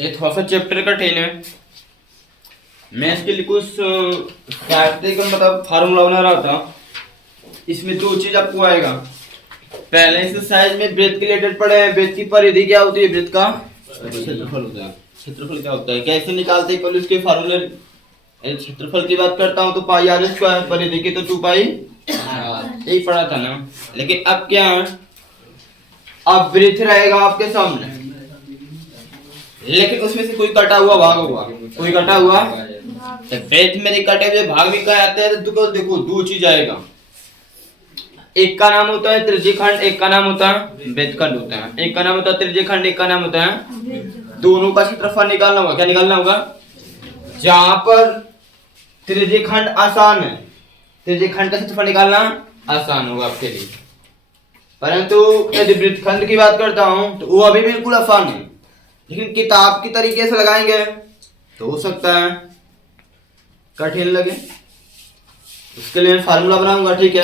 ये थोड़ा सा चैप्टर कठिन है। मैं इसके लिए कुछ मतलब फार्मूला बना रहा था। इसमें दो चीज आपको आएगा। पहले एक्सरसाइज में ब्रेथ के रिलेटेड पढ़े हैं। ब्रेथ की परिधि क्या होती है, ब्रेथ का क्षेत्रफल होता है। क्षेत्रफल क्या होता है, कैसे निकालते हैं, पहले उसके फार्मूले। क्षेत्रफल की बात करता हूँ तो पाई आर स्क्वायर, परिधि की तो 2 पाई यही पढ़ा था ना। लेकिन अब क्या है, अब ब्रेथ रहेगा आपके सामने, लेकिन उसमें से कोई कटा हुआ भाग होगा। कोई कटा हुआ तो ब्रेथ में कटे हुए भाग भी कहा जाते हैं। तो देखो दो चीज आएगा, एक का नाम होता है त्रिज्यखंड, एक का नाम होता है बेदखंड होता है। एक का नाम होता है त्रिज्यखंड, एक का नाम होता है। दोनों का क्षेत्रफल निकालना होगा। क्या निकालना होगा, जहां पर त्रिज्यखंड आसान है, त्रिज्यखंड का क्षेत्रफल निकालना आसान होगा आपके लिए। परंतु यदि वृत्तखंड की बात करता हूं तो वो अभी बिल्कुल आसान है, लेकिन किताब की तरीके से लगाएंगे तो हो सकता है कठिन लगे। उसके लिए मैं फार्मूला बनाऊंगा, ठीक है।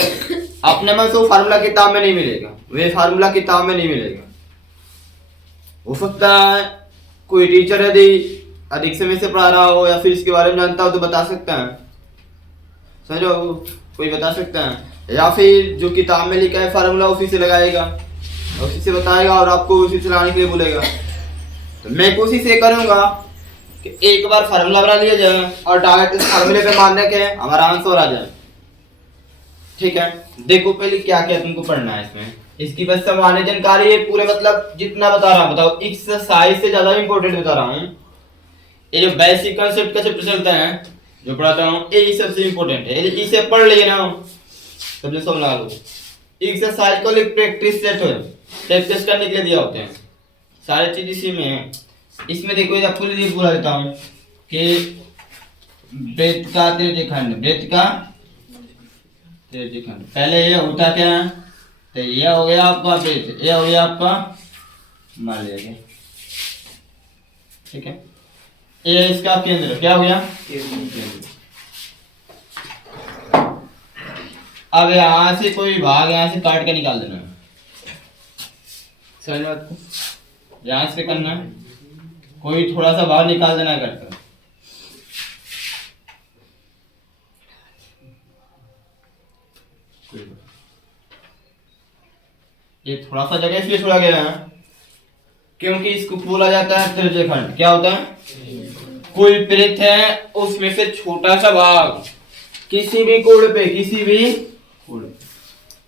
अपने में से वो फार्मूला किताब में नहीं मिलेगा, वे फार्मूला किताब में नहीं मिलेगा। हो सकता है कोई टीचर यदि अधिक समय से पढ़ा रहा हो या फिर इसके बारे में जानता हो तो बता सकता है, समझो, कोई बता सकता है। या फिर जो किताब में लिखा है फार्मूला उसी से लगाएगा, उसी से बताएगा और आपको उसी से लाने के लिए बोलेगा। तो मैं कोशिश ये करूंगा कि एक बार फार्मूला बना लिया जाए और डायरेक्ट इस फार्मूले पे मानने के हमारा आंसर आ जाए, ठीक है। देखो पहले क्या क्या तुमको पढ़ना है इसमें, इसकी बस सामान्य जानकारी है पूरे, मतलब जितना बता रहा हूं बताओ, एक्सरसाइज से ज्यादा इंपॉर्टेंट बता रहा हूं। ये जो बेसिक कांसेप्ट का चैप्टर चलता है जो पढ़ाता हूं, ये सबसे इंपॉर्टेंट है। यदि इसे पढ़ लिए ना सबसे सब लगा लो। एक्सरसाइज को एक प्रैक्टिस सेट हो, प्रैक्टिस करने के लिए दिया होते हैं, सारी चीज इसी में है। इसमें देखो आपको ये पूरा देता हूं कि वृत्त का त्रिज्यखंड, वृत्त का त्रिज्यखंड, पहले ये होता क्या है, तो ये हो गया आपका वृत्त, ये हो गया आपका मान लिया, ठीक है। ये इसका केंद्र क्या हो गया, केंद्र। अब यहां से कोई भाग यहां से काट के निकाल देना है, समझ में आपको, यहां से करना है, कोई थोड़ा सा भाग निकाल देना है काट कर। ये थोड़ा सा जगह इसलिए छोड़ा गया है क्योंकि इसको बोला जाता है त्रिज्यखंड। क्या होता है, कोई वृत्त है उसमें से छोटा सा भाग किसी भी कोण पे, किसी भी कोण,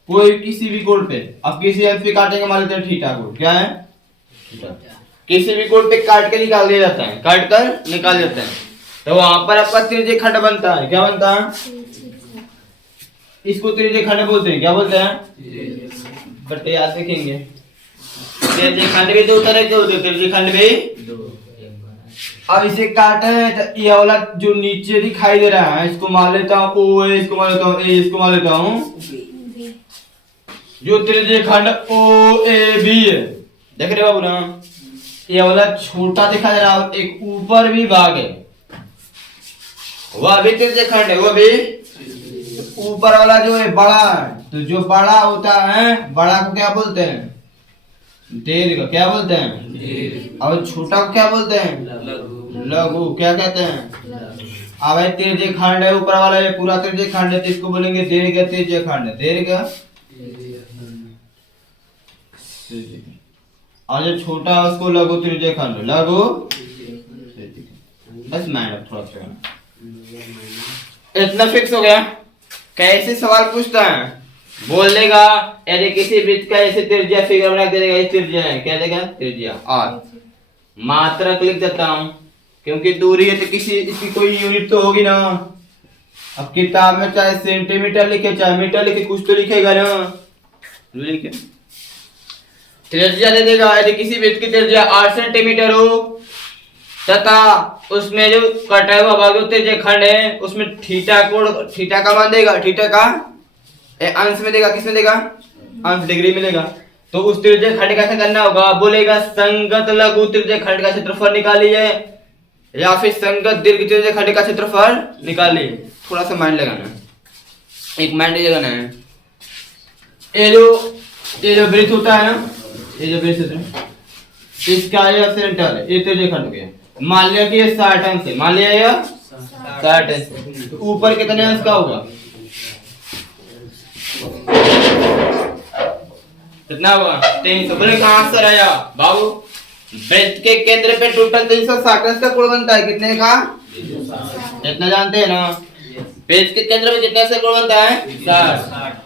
कोई किसी भी कोण पे, अब किसी अंश पे काटेंगे मान लेते हैं थीटा को, क्या है थीटा, किसी भी कोण पे काट के निकाल दिया जाता है, काट कर निकाल जाता है, तो वहां पर आपका त्रिज्यखंड बनता है। क्या बनता है, इसको त्रिज्यखंड बोलते हैं। क्या बोलते हैं, बट याद रखेंगे त्रिज्यखंड भी दो तरह के होते हैं, त्रिज्यखंड भी दो। अब इसे काटे तो ये वाला जो नीचे दिखाई दे रहा है इसको मान लेता हूँ ओ, इसको मान लेता हूँ ए, इसको मान लेता हूँ जो त्रिज्यखंड ओ ए बी है, देख रहे बाबू ना, ये वाला छोटा दिखा दे रहा है, एक ऊपर भी भाग है, वह भी त्रिज्यखंड है, वह भी ऊपर वाला जो है बड़ा है, तो जो बड़ा होता है बड़ा को क्या बोलते हैं, दीर्घ। क्या बोलते हैं, और छोटा को क्या बोलते हैं, लघु। क्या कहते हैं, अब त्रिज्यखंड है ऊपर वाला, ये पूरा त्रिज्यखंड है तो इसको बोलेंगे दीर्घ त्रिज्यखंड, दीर्घ। और जो छोटा है उसको लघु त्रिज्यखंड, लघु। बस मैंने थोड़ा सा इतना फिक्स हो गया। कैसे सवाल पूछता है, बोल देगा यदि किसी वृत्त का ऐसे त्रिज्या फिगर बना के देगा, ये त्रिज्या है, क्या देगा त्रिज्या, और मात्रक लिख देता हूं क्योंकि दूरी है तो किसी इसकी कोई यूनिट तो होगी ना। अब किताब में चाहे सेंटीमीटर लिखे चाहे मीटर लिखे कुछ तो लिखेगा ना, लिखे त्रिज्या दे देगा। यदि किसी वृत्त की त्रिज्या 8 सेंटीमीटर हो तथा उसमें जो कटा हुआ भाग त्रिज्यखंड है उसमें थीटा कोण, थीटा का मान देगा, थीटा का अंश में देगा, किसमें देगा, अंश डिग्री में देगा। तो उस त्रिज्यखंड का क्या करना होगा, बोलेगा संगत लघु त्रिज्यखंड का क्षेत्रफल निकालिए या फिर संगत दीर्घ त्रिज्यखंड का क्षेत्रफल निकालिए। थोड़ा सा माइंड लगाना है, एक माइंड लगाना है। ये जो वृत्त होता है ना, ये जो वृत्त होता है इसका आएगा सेंटर, ये त्रिज्य खंड के। मान लिया कि ये 60 अंश है, मान लिया ये 60 अंश, तो ऊपर कितने अंश का होगा, कितना हुआ 300। बोले कहां से आया बाबू, वृत्त के केंद्र पे टोटल 360 अंश का कोण बनता है, कितने का, इतना जानते हैं ना, वृत्त के केंद्र में कितने से कोण बनता है 60,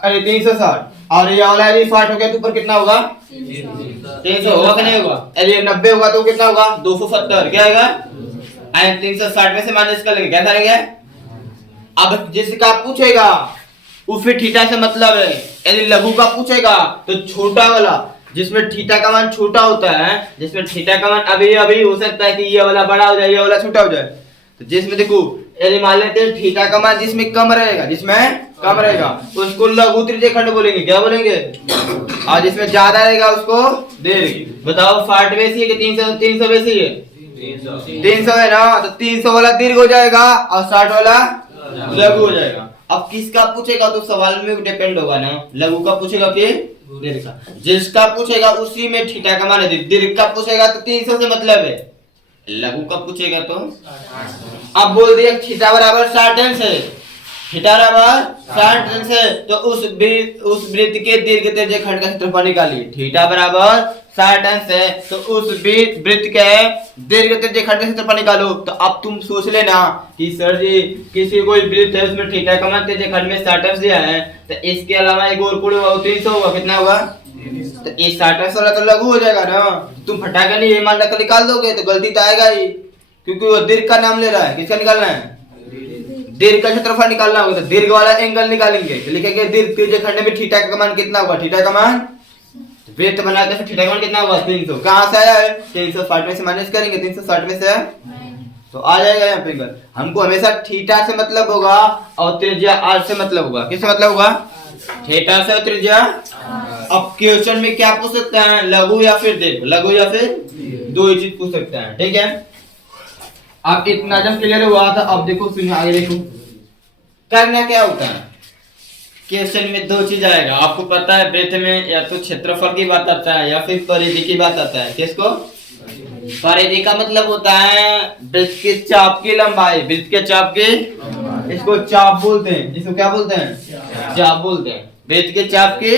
अरे 360, और ये वाला यदि 60 हो गया तो ऊपर कितना होगा 300 होगा कि नहीं होगा, यदि 90 होगा तो कितना होगा 270, क्या आएगा, 360 में से माइनस कर लेंगे, क्या करेंगे। अब जिसका पूछेगा उसमें थीटा से मतलब है, यदि लघु का पूछेगा तो छोटा वाला जिसमें थीटा का मान छोटा होता है, जिसमें थीटा का मान अभी अभी हो सकता है कि ये वाला बड़ा हो जाए, ये वाला छोटा हो जाए, तो जिसमें देखो यदि मान लेते हैं थीटा का मान जिसमें कम रहेगा, जिसमें कम रहेगा उसको लघु त्रिज्य खंड बोलेंगे, क्या बोलेंगे, और जिसमें ज्यादा रहेगा उसको दीर्घ। बताओ 60 बेसी है कि 300 बेसी है, 300 है ना, तो 300 वाला दीर्घ हो जाएगा और 60 वाला लघु हो जाएगा। अब किसका पूछेगा तो सवाल में डिपेंड होगा ना, लघु का पूछेगा कि दीर्घ का, जिसका पूछेगा उसी में थीटा का मान है, दीर्घ का पूछेगा तो 300 से मतलब है, लघु का पूछेगा तो अब बोल दिया थीटा बराबर 60 अंश है, थीटा बराबर 60 अंश है, तो उस वृत्त के दीर्घ त्रिज्य खंड का क्षेत्रफल निकालिए। थीटा बराबर 60 अंश है तो उस वृत्त के दीर्घ त्रिज्य खंड का क्षेत्रफल निकालो। तो अब तुम सोच लेना कि सर जी किसी कोई वृत्त है उसमें थीटा का मान त्रिज्य खंड में 60 अंश दिया है, तो इसके अलावा एक और कोण होगा 300 होगा, कितना होगा, तो ये 60 अंश वाला तो लघु हो जाएगा ना, तुम फटाके नहीं ये मान रखकर निकाल दोगे तो गलती तो आएगा ही, क्योंकि वो दीर्घ का नाम ले रहा है, किसका निकालना है, दीर्घ का क्षेत्रफल निकालना होगा, तो दीर्घ वाला एंगल निकालेंगे, तो लिखेंगे दीर्घ त्रिज्य खंड में थीटा का मान कितना होगा, थीटा का मान वृत्त बनाकर फिर थीटा का मान कितना होगा 300, कहां से आया है 360 में से माइनस करेंगे, 360 में से तो आ जाएगा यहाँ पे। हमको हमेशा थीटा से मतलब होगा और त्रिज्या r से मतलब होगा, किससे मतलब होगा, थीटा से और त्रिज्या। अब क्वेश्चन में क्या पूछ सकते हैं, लघु या फिर दीर्घ, लघु या फिर दो ही चीज पूछ सकते हैं, ठीक है। अब इतना जब क्लियर हुआ था, अब देखो सुनिए आगे देखो करना क्या होता है। क्वेश्चन में दो चीज आएगा, आपको पता है वृत्त में या तो क्षेत्रफल की बात आता है या फिर परिधि की बात आता है। किसको, परिधि का मतलब होता है वृत्त के चाप की लंबाई, वृत्त के चाप की, इसको चाप बोलते हैं, जिसको क्या बोलते हैं, चाप बोलते हैं, वृत्त के चाप की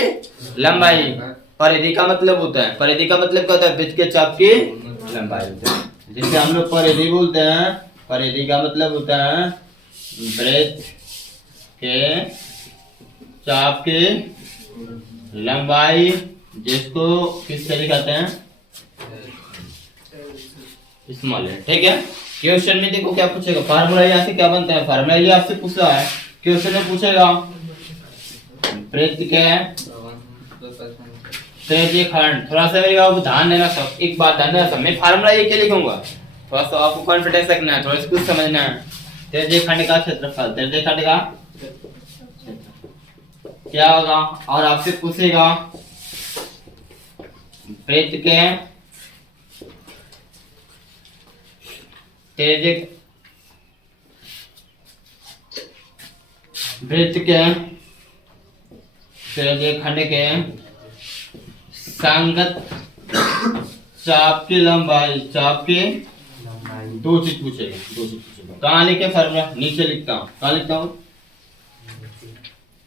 लंबाई। परिधि का मतलब होता है, परिधि का मतलब क्या होता है, वृत्त के चाप की लंबाई होता है, जिसे हम लोग परिधि बोलते हैं। परिधि का मतलब होता है वृत्त के चाप की लंबाई, जिसको किससे दिखाते हैं, स्मॉल है, ठीक है। क्वेश्चन में देखो क्या पूछेगा, फार्मूला यहाँ से क्या बनता है, फार्मूला ये आपसे पूछ रहा है क्वेश्चन में, पूछेगा वृत्त के त्रिज्य खंड। थोड़ा सा मेरी बाबू ध्यान देना, सब एक बात ध्यान देना, सब मैं फार्मूला ये क्या लिखूंगा, थोड़ा सा आपको कॉन्फिडेंस रखना है, थोड़ा सा कुछ समझना है। त्रिज्य खंड का क्षेत्रफल, त्रिज्य खंड का क्या होगा, और आपसे पूछेगा वृत्त के त्रिज्य, वृत्त के त्रिज्य खंड के संगत चाप की लंबाई, चाप की दो चीज पूछेगा, दो चीज पूछेगा। कहाँ लिखे फार्मूला, नीचे लिखता हूँ, कहाँ लिखता हूँ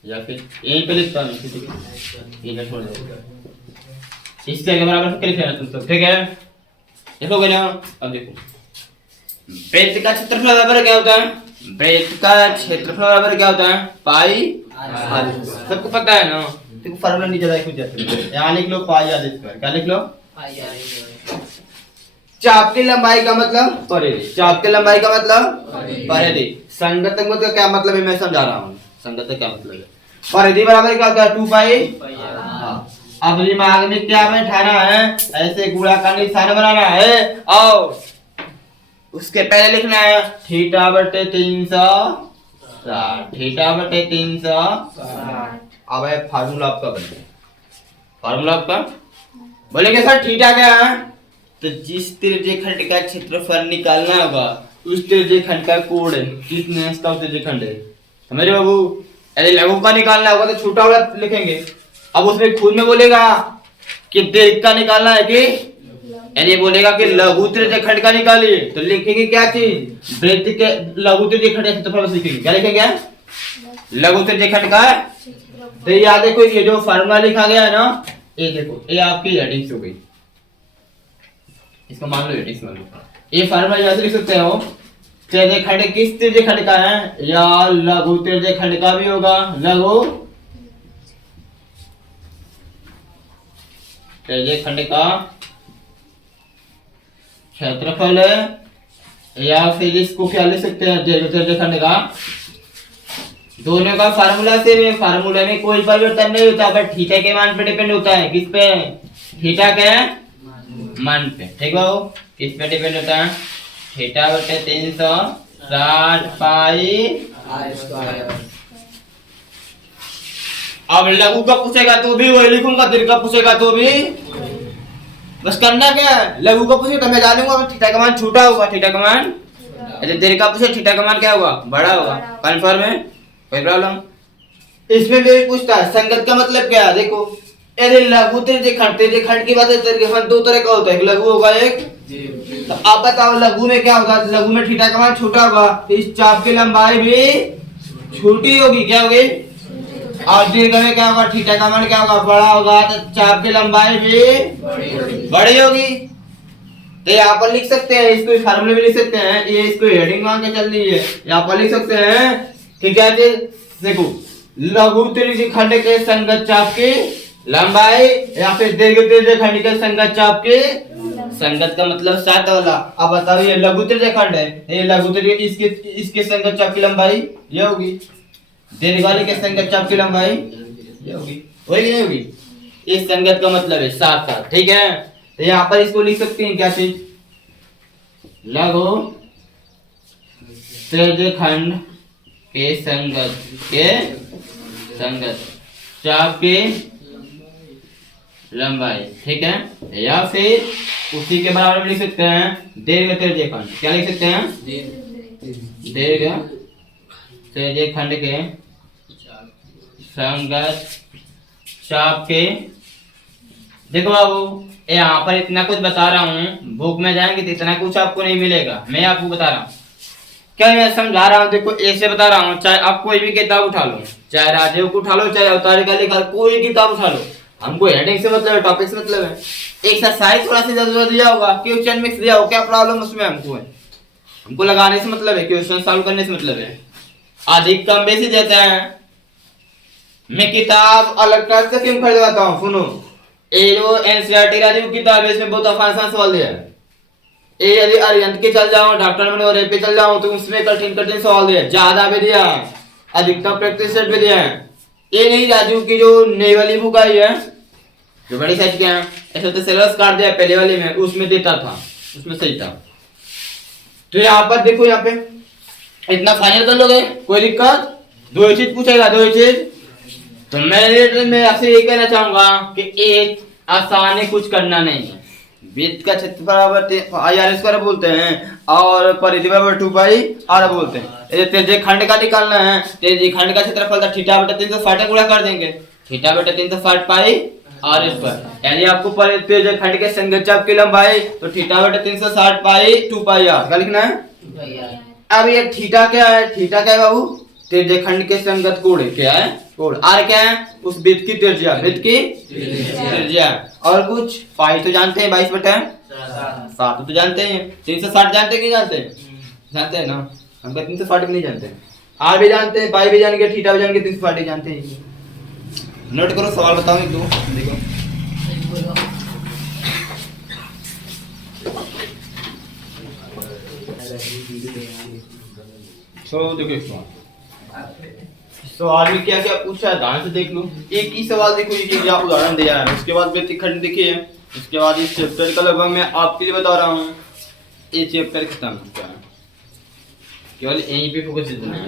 या फिर यहीं पे लिखता हूँ, ये छोड़ दो, इसके बराबर लिख लेना तुम सब, ठीक है। देखोगे ना, अब देखो वृत्त का क्षेत्रफल बराबर क्या होता है, वृत्त का क्षेत्रफल बराबर क्या होता है, पाई आर, सबको पता है ना। देखो फार्मूला नीचे देखो, जैसे यहाँ लिख लो पाई आर स्क्वायर, क्या लिख लो, चाप की लंबाई का मतलब परिधि, चाप की लंबाई का मतलब परिधि। संगत का क्या मतलब है मैं समझा रहा हूँ, संगत का क्या मतलब है, परिधि बराबर क्या होता है 2 पाई। अब दिमाग में क्या बैठाना है, ऐसे गुणा का निशान बनाना है और उसके पहले लिखना है थीटा बटे 360, थीटा बटे 360। अब है फार्मूला आपका बने, फार्मूला आपका बोलेंगे सर थीटा क्या है, तो जिस त्रिज्य खंड का क्षेत्रफल निकालना होगा उस त्रिज्य खंड का कोण है, कितने इसका त्रिज्य खंड है, समझ बाबू। यदि लघु का निकालना होगा तो छोटा वाला लिखेंगे। अब उसमें खुद में बोलेगा कि दीर्घ का निकालना है कि यानी बोलेगा कि लघु त्रिज्यीय खंड का निकालिए, तो लिखेंगे क्या चीज, वृत्त के लघु त्रिज्यीय खंड का क्षेत्रफल बस लिखेंगे। क्या लिखेंगे, लघु त्रिज्यीय खंड का। तो याद देखो ये जो फार्मूला लिखा गया है ना, ये देखो ये आपकी हेडिंग्स हो गई, इसको मान लो हेडिंग्स मान लो। ये फार्मूला ऐसे लिख सकते हो, त्रिज्यीय खंड किस त्रिज्यीय खंड का है, या लघु त्रिज्यीय खंड का भी होगा, लघु त्रिज्यीय खंड का क्षेत्रफल है, या फिर इसको क्या लिख सकते हैं, त्रिज्यीय खंड का। दोनों का फार्मूला सेम है, फार्मूला में कोई परिवर्तन नहीं होता, बट थीटा के मान पे डिपेंड होता है। किस पे, थीटा के मान पे। ठीक बाबू, किस पे डिपेंड होता है, थीटा बटे 360 पाई आर स्क्वायर। अब लघु का पूछेगा तो भी वही लिखूंगा, दीर्घ का पूछेगा तो भी बस करना क्या है, लघु का पूछेगा तो मैं जानूंगा थीटा का मान छोटा होगा, थीटा का मान। अच्छा दीर्घ का पूछे थीटा का मान क्या होगा, बड़ा होगा। कन्फर्म है, कोई प्रॉब्लम। इसमें भी पूछता है संगत का मतलब क्या है, देखो यदि लघु त्रिज्यीय खंड की बात है, त्रिज्यीय खंड दो तरह का होता है, एक लघु होगा एक। तो आप बताओ लघु में क्या होगा, लघु में थीटा का मान छोटा होगा, तो इस चाप की लंबाई भी छोटी होगी, क्या होगी। और दीर्घ में क्या होगा, थीटा का मान क्या होगा, बड़ा होगा, तो चाप की लंबाई भी बड़ी होगी। तो यहाँ पर लिख सकते हैं, इसको फार्मूले में लिख सकते हैं, ये इसको हेडिंग मान के चल रही है, यहाँ पर लिख सकते हैं कि क्या है, देखो लघु त्रिज्यीय खंड के संगत चाप की लंबाई, या फिर दीर्घ त्रिज्यीय खंड के संगत चाप की, संगत का मतलब साथ वाला। अब बताओ ये लघु त्रिज्यीय खंड है, ये लघु त्रिज्यीय इसके संगत चाप की लंबाई ये होगी, दीर्घ वाले के संगत चाप की लंबाई ये होगी, होगी नहीं होगी। इस संगत का मतलब है साथ साथ, ठीक है। तो यहाँ पर इसको लिख सकते हैं क्या चीज, लघु त्रिज्यीय खंड के संगत चाप की लंबाई, ठीक है। या फिर उसी के बराबर में लिख सकते हैं दीर्घ त्रिज्यीय खंड, क्या लिख सकते हैं, दीर्घ त्रिज्यीय खंड के संगत चाप के। देखो बाबू यहाँ पर इतना कुछ बता रहा हूँ, बुक में जाएंगे तो इतना कुछ आपको नहीं मिलेगा, मैं आपको बता रहा हूँ, क्या मैं समझा रहा हूँ। देखो ऐसे बता रहा हूँ, चाहे आप कोई भी किताब उठा लो, चाहे राजीव को उठा लो, चाहे अवतारी का लिखा कोई किताब उठा लो, हमको हेडिंग से मतलब है, टॉपिक से मतलब है। एक्सरसाइज थोड़ा सा ज्यादा दिया होगा, क्वेश्चन मिक्स दिया होगा, क्या प्रॉब्लम उसमें हमको है, हमको लगाने से मतलब है, क्वेश्चन सॉल्व करने से मतलब है। अधिक कम बेसी देता है, मैं किताब अलग टाइप से क्यों खरीदवाता हूँ, सुनो। ये जो एनसीईआरटी राजीव किताब है, इसमें बहुत आसान सवाल दिया है। ये यदि अरिहंत के चल जाओ, डॉक्टर मनोहर पे चल जाओ, तो उसमें कठिन कठिन सवाल दिया, ज्यादा भी दिया, अधिकतम प्रैक्टिस सेट भी दिया है। ये नहीं राजू की जो नई वाली बुक आई है, जो बड़ी साइज के हैं, ऐसे तो सिलेबस काट दिया पहले वाले में, उसमें देता था, उसमें सही था। तो यहाँ पर देखो, यहाँ पे इतना फाइनल कर लोगे, कोई दिक्कत। दो ही चीज पूछेगा, दो ही चीज। तो मैं आपसे ये कहना चाहूंगा कि एक आसान कुछ करना नहीं है, वृत्त का क्षेत्रफल आर स्क्वायर बोलते हैं, और परिधि बराबर 2 पाई आर बोलते हैं। त्रिज्यीय खंड का निकालना है, त्रिज्यीय खंड का क्षेत्रफल था थीटा बटे 360 गुणा कर देंगे, थीटा बटे 360 पाई आर स्क्वायर। यानी आपको त्रिज्यीय खंड के संगत चाप की लंबाई, तो थीटा बटे 360 पाई 2 पाई आर, क्या लिखना है। अब ये थीटा क्या है, थीटा क्या है बाबू, त्रिज्यीय खंड के संगत कोण क्या है, कोण। आर क्या है, उस वृत्त की त्रिज्या, वृत्त की त्रिज्या। और कुछ पाई तो जानते हैं, 22 बटा 7 तो जानते हैं, 360 जानते हैं कि जानते हैं, जानते हैं ना। हम 360 भी नहीं जानते, आर भी जानते हैं, पाई भी जान गए, थीटा भी जान गए, 360 जानते हैं। नोट करो, सवाल बताओ एक दो, देखो तो देखो सवाल में क्या क्या पूछा है, ध्यान से देख लो। एक ही सवाल देखो, एक ही आप उदाहरण दिया है, उसके बाद वृत्त खंड देखिए, उसके बाद इस चैप्टर का लगभग मैं आपके लिए बता रहा हूँ, ये चैप्टर खत्म क्या है, केवल यहीं पे फोकस देना है।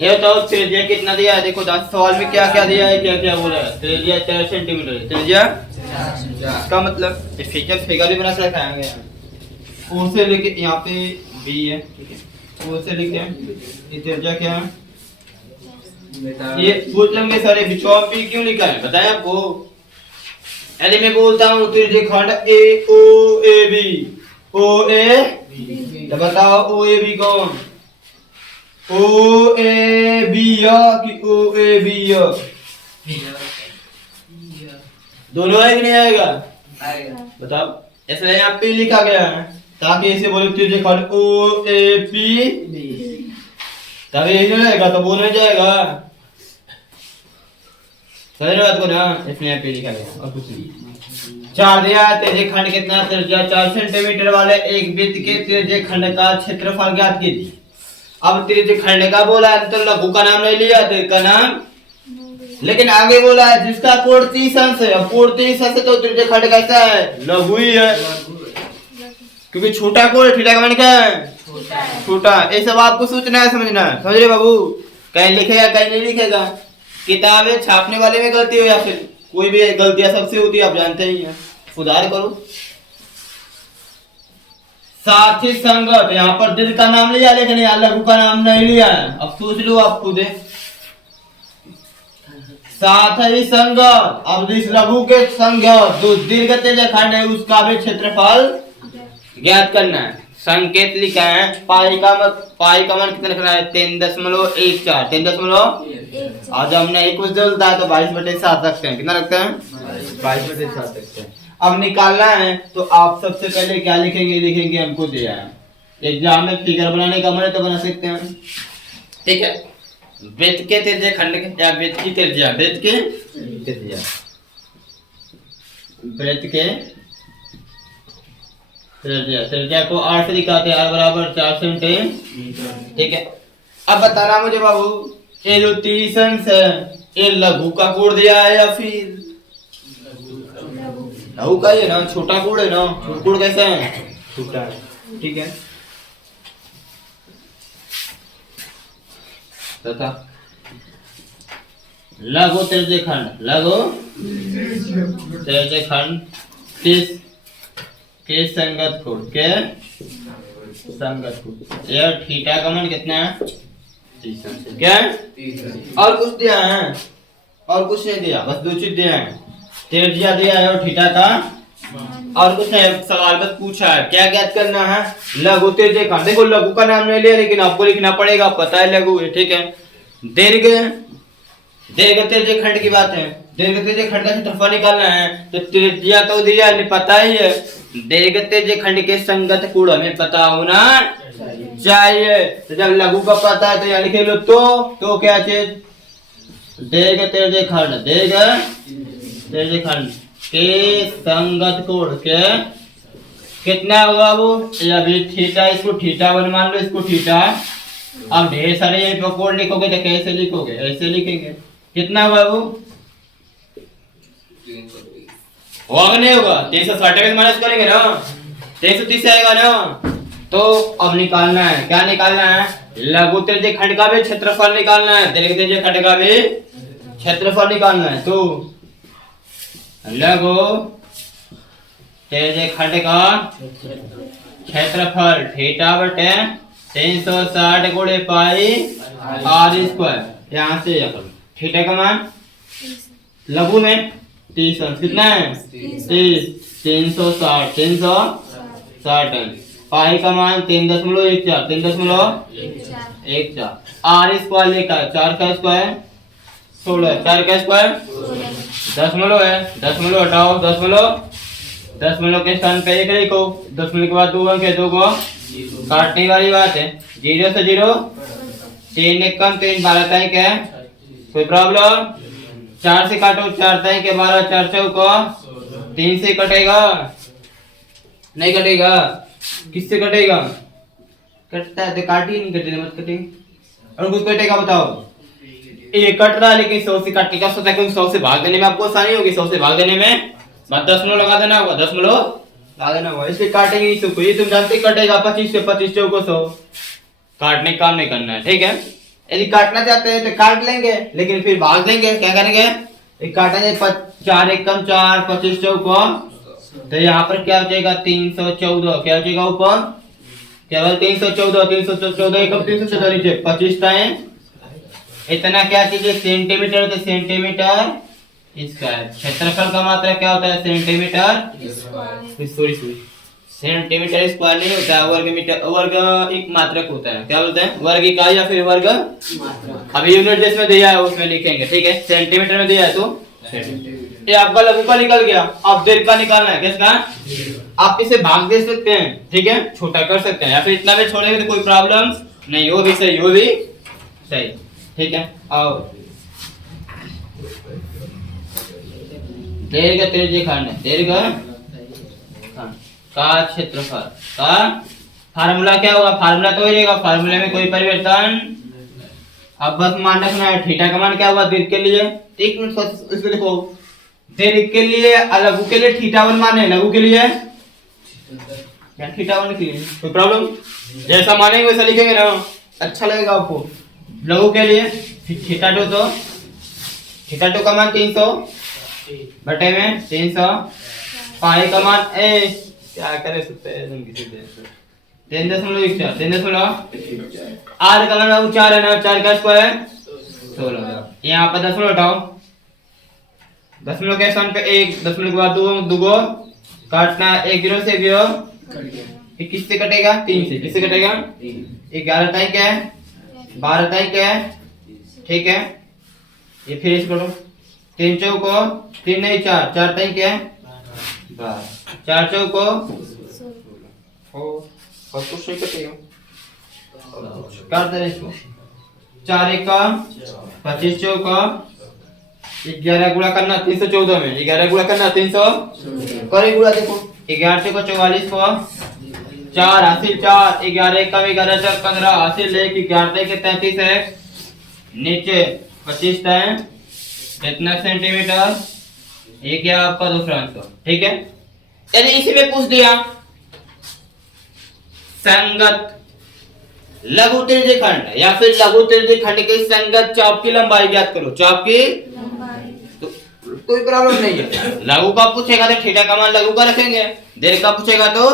ये बताओ त्रिज्या कितना दिया है, देखो 10 सवाल में क्या क्या दिया है, क्या क्या बोला है। त्रिज्या 4 सेंटीमीटर, त्रिज्या इसका मतलब फीचर फिगर भी बना के रखा है, ओ से लेके यहाँ पे बी है, ठीक है, ओ से लेके ये त्रिज्या क्या है, ये पूछ लेंगे सर, बिचौप भी क्यों लिखा है बताएं आपको। यदि मैं बोलता हूँ त्रिज्यीय खंड ए ओ ए बी, ओ ए तो बताओ ओ ए बी कौन? ओ ए बी या कि ओ ए बी या? दोनों है कि नहीं आएगा? बताओ। इसलिए यहाँ पे लिखा गया है ताकि इसे बोले त्रिज्यीय खंड ओ ए पी, तभी यही नहीं रहेगा तो वो नहीं जाएगा। समझ रहे बात को ना? इसलिए यहाँ पे लिखा गया और कुछ नहीं। 4 दिया त्रिज्यीय खंड कितना? त्रिज्या 4 सेंटीमीटर वाले एक वृत्त के त्रिज्यीय खंड का क्षेत्रफल ज्ञात कीजिए। अब त्रिज्यीय खंड का बोला है तो लघु का नाम नहीं लिया, तो इसका नाम, लेकिन आगे बोला है जिसका कोण 30 अंश है। अब कोण 30 अंश है तो त्रिज्यीय खंड कैसा है? लघु ही है, क्योंकि छोटा कोण थीटा का मान क्या है? छोटा। ये सब आपको सोचना है, समझना है। समझ रहे बाबू? कहीं लिखेगा कहीं नहीं लिखेगा। किताबें छापने वाले में गलती हो या फिर कोई भी गलतियां सबसे होती है, आप जानते ही हैं। सुधार करो। साथ ही संगत, यहाँ पर दीर्घ का नाम लिया लेकिन यहाँ लघु का नाम नहीं लिया है। अब सोच लो आप खुद। साथ ही संगत, अब इस लघु के संगत जो दीर्घ त्रिज्यीय खंड है उसका भी क्षेत्रफल ज्ञात करना है। संकेत लिखा है पाई का मान कितना रखना है? 3.14। 3.1। आज हमने एक कुछ जोड़ता है तो 22/7 रखते हैं। कितना रखते हैं? 22/7 रखते हैं। अब निकालना है तो आप सबसे पहले क्या लिखेंगे? लिखेंगे हमको दिया है एग्जाम में फिगर बनाने का मन है तो बना सकते हैं। ठीक है। वृत्त के त्रिज्यीय खंड के या वृत्त की त्रिज्या, वृत्त के त्रिज्या, वृत्त के त्रिज्या को 8 से दिखाते हैं। r बराबर 4 सेंटीमीटर। ठीक है। अब बताना मुझे बाबू, ये जो 30 अंश है ये लघु का कोण दिया है या फिर लघु का? ये ना छोटा कोण है ना। छोटा कोण कैसा है? छोटा है। ठीक है। तथा लघु त्रिज्यीय खंड, लघु त्रिज्यीय खंड के संगत कोण, के संगत कोण, यह थीटा का मान कितना है? 30 अंश। क्या और कुछ दिया है? और कुछ नहीं दिया, बस 2 चीज दिया है। त्रिज्या दिया है और थीटा का, और कुछ नहीं। सवाल बस पूछा है क्या ज्ञात करना है? लघु त्रिज्यीय खंड। देखो लघु का नाम नहीं लिया लेकिन आपको लिखना पड़ेगा, पता है लघु है। ठीक है। दीर्घ त्रिज्यीय खंड की बात है। दीर्घ त्रिज्यीय खंड का क्षेत्रफल निकालना है तो त्रिज्या तो दिया है, पता ही है। दीर्घ त्रिज्यीय खंड के संगत कोण हमें पता होना चाहिए। तो जब लघु का पता है तो यहाँ लिखे लो तो क्या चीज? दीर्घ त्रिज्यीय खंड, दीर्घ त्रिज्यीय खंड के संगत कोण के कितना होगा वो? अभी थीटा, इसको थीटा 1 मान लो, इसको थीटा। अब ढेर सारे ये कोण लिखोगे तो कैसे लिखोगे? ऐसे लिखेंगे। कितना हुआ वो? होगा नहीं होगा? 360 में माइनस करेंगे ना, 330 आएगा ना। तो अब निकालना है, क्या निकालना है? लघु त्रिज्यीय खंड का भी क्षेत्रफल निकालना है, दीर्घ त्रिज्यीय खंड का भी क्षेत्रफल निकालना है। तो लघु त्रिज्यीय खंड का क्षेत्रफल थीटा बटे 360 गुणे पाई r स्क्वायर। यहाँ से थीटा का मान लघु में 30 अंश, कितना है? 30। 360 अंश। पाई का मान 3.14, 3.14। r स्क्वायर लेकर 4 का स्क्वायर 16, 4 का स्क्वायर दशमलव है। दशमलव हटाओ, दशमलव के स्थान पे 1 लिखो। दशमलव के बाद 2 अंक है, 2 को काटने वाली बात है। 0 से 0, 3 1 कम 3 12 तक है। कोई प्रॉब्लम? 4 से काटो, 4 तक के 12, 4 चौको 3 से कटेगा? नहीं कटेगा। किससे कटेगा? कटता है तो काटी नहीं, कटे मत कटे। और कुछ कटेगा बताओ? ये कट रहा है लेकिन 100 से काटने का सोचा, क्योंकि 100 से भाग देने में आपको आसानी होगी। 100 से भाग देने में बस 10 लगा देना होगा, 10 लगा देना होगा। इसलिए काटेंगे नहीं। तो ये तुम जानते कटेगा 25 से 25 चौको 100। काटने काम नहीं करना है। ठीक है। यदि काटना चाहते हैं तो काट लेंगे, लेकिन फिर भाग देंगे। क्या करेंगे? काटेंगे 4 1 कम 4, 25 चौको। तो यहाँ पर क्या हो जाएगा? 314। क्या हो जाएगा ऊपर? केवल 314। 314 कम 314 नीचे 25 टाइम इतना क्या कीजिए? सेंटीमीटर तो सेंटीमीटर स्क्वायर। क्षेत्रफल का मात्रक क्या होता है? सेंटीमीटर सॉरी सेंटीमीटर स्क्वायर नहीं होता है, वर्ग मीटर, वर्ग एक मात्रक होता है। क्या बोलते हैं? वर्ग इकाई या फिर वर्ग मात्रक। अभी यूनिट जिसमें दिया है उसमें लिखेंगे, ठीक है। सेंटीमीटर में दिया है तो ये आपका लघु का निकल गया। अब दीर्घ का निकालना है। किसका? आप इसे भाग दे सकते हैं, ठीक है, छोटा कर सकते हैं, या फिर इतना भी छोड़ेंगे तो कोई प्रॉब्लम नहीं, वो भी सही, वो भी सही, ठीक है। और दीर्घ त्रिज्यीय खंड, दीर्घ खंड का क्षेत्रफल का फार्मूला क्या होगा? फार्मूला तो ही रहेगा, फार्मूले में कोई परिवर्तन। अब बस मान रखना है थीटा का मान क्या होगा दीर्घ के लिए? एक मिनट इसको देखो, दीर्घ के लिए लघु के लिए थीटा 1 माने, लघु के लिए क्या थीटा 1 के लिए कोई प्रॉब्लम? जैसा मानेंगे वैसा लिखेंगे ना, अच्छा लगेगा आपको। लघु के लिए थीटा 2, तो थीटा 2 का मान 300 बटे में 300, पाई का मान क्या करे सकते हैं तुम किसी देर से 3.14, 3.14, आर का मान 4 है ना, 4 का स्क्वायर 16। यहाँ पर दशमलव उठाओ, दशमलव के स्थान पे 1, दशमलव के बाद 2, दुगो काटना, 1 0 से 0, 21 से कटेगा 3 से, किससे कटेगा? 11 ताई क्या है? 12 ताई क्या है? ठीक है, ये फिर इसको 3 चौको 3 नहीं 4, 4 ताई क्या है? 12, 4 चौको और कुछ नहीं कटेगा, काट दे इसको। 4 1 का 25 चौका 11 गुणा करना 314 में, 11 गुणा करना 300 करे गुणा, देखो 11 से को 44 को 4 हासिल 4, 11 कम 11 4 15 हासिल 1, 11 के 33 है, नीचे 25 है, कितना सेंटीमीटर? ये क्या आपका दूसरा आंसर, ठीक है। यानी इसी में पूछ दिया संगत लघु त्रिज्यीय खंड या फिर लघु त्रिज्यीय खंड के संगत चाप की लंबाई ज्ञात करो, चाप की लंबाई, तो कोई प्रॉब्लम नहीं है। लघु का पूछेगा तो थीटा का मान लघु का रखेंगे, दीर्घ का पूछेगा तो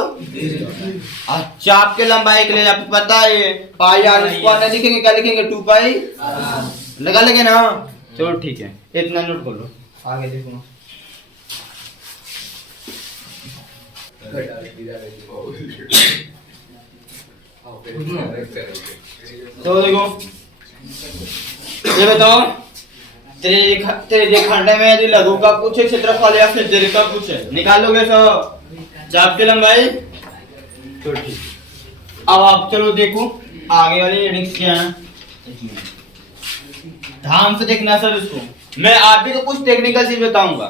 चाप के लंबाई के लिए आपको पता है पाई आर स्क्वायर लिखेंगे, क्या लिखेंगे? 2 पाई लगा लेंगे ना, चलो ठीक है, इतना नोट कर लो, आगे देखो। तो देखो ये बताओ त्रिज्यीय खंड में यदि लघु का पूछे क्षेत्रफल या फिर दीर्घ का पूछे, निकालोगे सब चाप की लंबाई, तो ठीक। अब आप चलो देखो आगे वाली रीडिंग्स क्या है, ध्यान से देखना सर इसको। मैं आप भी को कुछ टेक्निकल चीज बताऊंगा,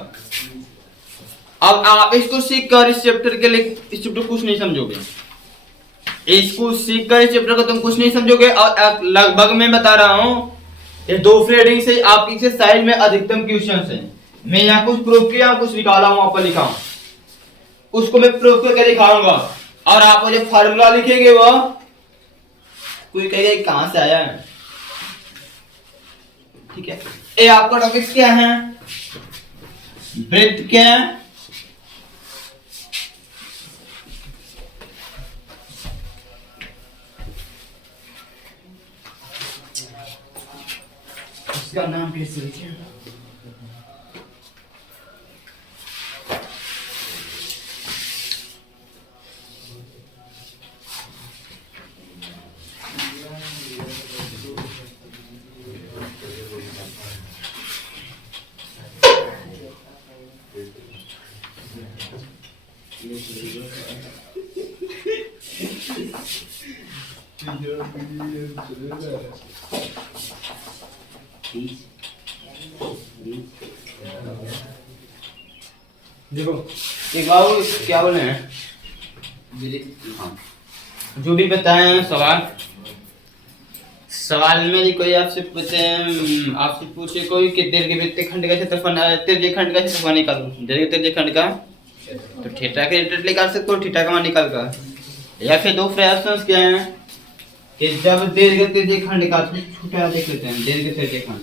अब आप इसको सीख कर इस चैप्टर के लिए, इस चैप्टर कुछ नहीं समझोगे, इसको सीख कर इस चैप्टर को तुम कुछ नहीं समझोगे। और लगभग मैं बता रहा हूं ये 2 रीडिंग से आपकी से साइड में अधिकतम क्वेश्चंस हैं। मैं यहाँ कुछ प्रूफ किया, कुछ निकाला हूं, आप लिखा हूं, उसको मैं प्रूफ करके दिखाऊंगा। और आप जो फार्मूला लिखेंगे वो कोई कहेगा कहां से आया है, ठीक है। ये आपका टॉपिक क्या है? वृत्त क्या है? इसका नाम कैसे लिखें? देखो एक बाबू क्या बोले हैं, जो भी बताए हैं सवाल में यदि कोई आपसे पूछे कोई कि दीर्घ वृत्तीय खंड का क्षेत्रफल, त्रिज्यीय खंड का क्षेत्रफल निकालो, दीर्घ त्रिज्यीय खंड का, तो थीटा के रिलेटेड निकाल सकते हो, थीटा का मान निकाल कर। या फिर 2 ऑप्शंस क्या हैं कि जब दीर्घ त्रिज्यीय खंड का, छोटा देख लेते हैं, दीर्घ त्रिज्यीय खंड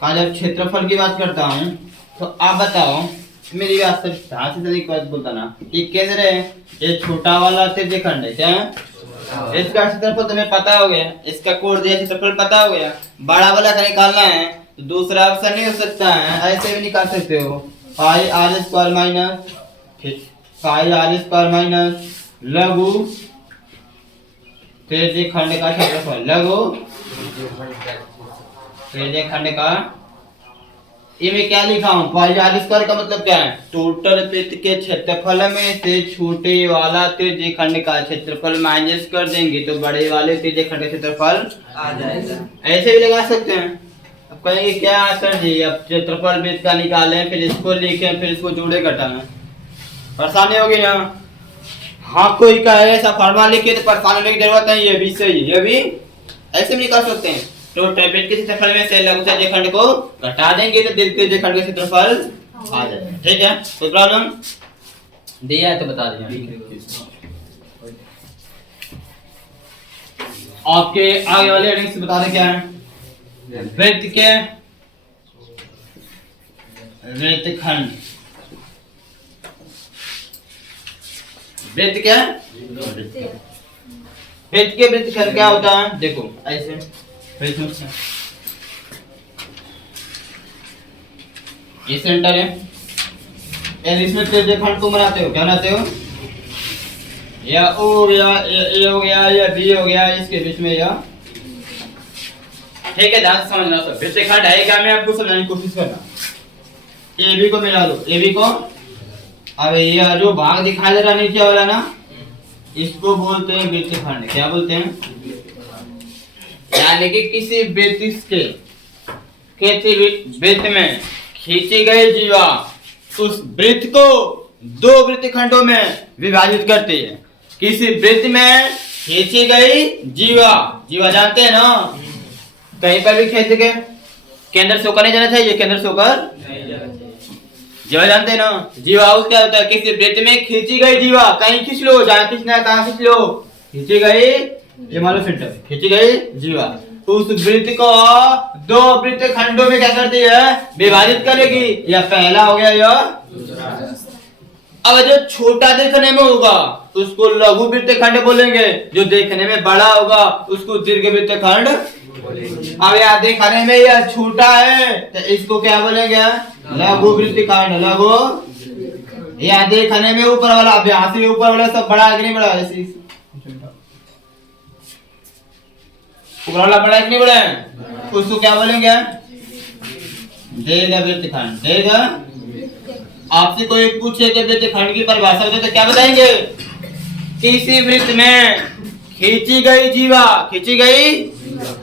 का जब क्षेत्रफल की बात करता हूं तो आप बताओ, मेरी बात से ध्यान से तरीके बात बोलता ना, ये कैसे रहे, ये छोटा वाला त्रिज्यीय खंड है क्या है, इसका क्षेत्रफल तुम्हें पता हो गया, इसका कोण दिया क्षेत्रफल पता हो गया, बड़ा वाला का निकालना है तो दूसरा ऑप्शन नहीं हो सकता है, ऐसे भी निकाल सकते हो। Pi r square minus pi r square minus लघु त्रिज्यीय खंड का क्षेत्रफल, लघु त्रिज्यीय खंड का। ये मैं क्या लिखा हूँ, पाई आर स्क्वायर का मतलब क्या है, टोटल वृत्त के क्षेत्रफल में से छोटे वाला त्रिज्यीय खंड का क्षेत्रफल माइनस कर देंगे तो बड़े वाले त्रिज्यीय खंड का क्षेत्रफल आ जाएगा। ऐसे भी लगा सकते हैं। अब कहेंगे क्या सर जी, अब क्षेत्रफल वृत्त का निकालें, फिर इसको लिखें, फिर इसको जोड़े घटाएं, परेशानी होगी ना। हाँ कोई कहे ऐसा फॉर्मूला लिखे तो परेशान होने की जरूरत नहीं, ये भी सही, ये भी ऐसे भी निकाल सकते हैं। तो वृत्त के क्षेत्रफल में से लघु त्रिज्यीय खंड को घटा देंगे तो त्रिज्यीय खंड का क्षेत्रफल आ जाएगा। ठीक है, कोई प्रॉब्लम दिया है तो बता दीजिए। आपके आगे वाले हेडिंग से बता दें क्या है, वृत्त के वृत्तखंड, वृत्त क्या, वृत्त के वृत्तखंड क्या होता है, देखो ऐसे ये सेंटर है, और इसमें त्रिज्यीय खंड तुम बनाते हो, क्या बनाते हो, या ओ हो गया, ए हो गया, या बी हो गया, इसके बीच में या। ठीक है, ध्यान से समझना सब। वृत्तीय खंड है क्या, मैं आपको समझाने की कोशिश करना। ए बी को मिला दो, ए बी को, अब ये जो भाग दिखाई दे रहा नीचे वाला ना, इसको बोलते हैं वृत्तीय खंड। क्या बोलते हैं, यानी कि किसी वृत्त में खींची गई जीवा उस वृत्त को दो वृत्त खंडों में विभाजित करती है। किसी वृत्त में खींची गई जीवा, जीवा जानते हैं ना, कहीं पर भी खींच के केंद्र से होकर नहीं जाना चाहिए, केंद्र से होकर जीवा जानते हैं ना। जीवा उस क्या होता है, किसी वृत्त में खींची गई जीवा, कहीं खींच लो, जहाँ खींचना है तहाँ खींच लो, खींची गई, ये मान लो सेंटर, खींची गई जीवा उस वृत्त को दो वृत्त खंडों में क्या करती है, विभाजित करेगी। या पहला हो गया या दूसरा। अब जो छोटा देखने में होगा उसको लघु वृत्त खंड बोलेंगे, जो देखने में बड़ा होगा उसको दीर्घ वृत्त खंड। अब यह देखने में यह छोटा है तो इसको क्या बोलेंगे, लघु वृत्त खंड, लघु। यह देखने में ऊपर वाला, अब यहाँ से ऊपर वाला सब बड़ा है कि नहीं बड़ा, ऐसे ऊपर वाला बड़ा है कि नहीं बड़ा है, उसको क्या बोलेंगे, दीर्घ वृत्त खंड, दीर्घ। आपसे कोई पूछे कि वृत्त खंड की परिभाषा होती है तो क्या बताएंगे, किसी वृत्त में खींची गई जीवा, खींची गई,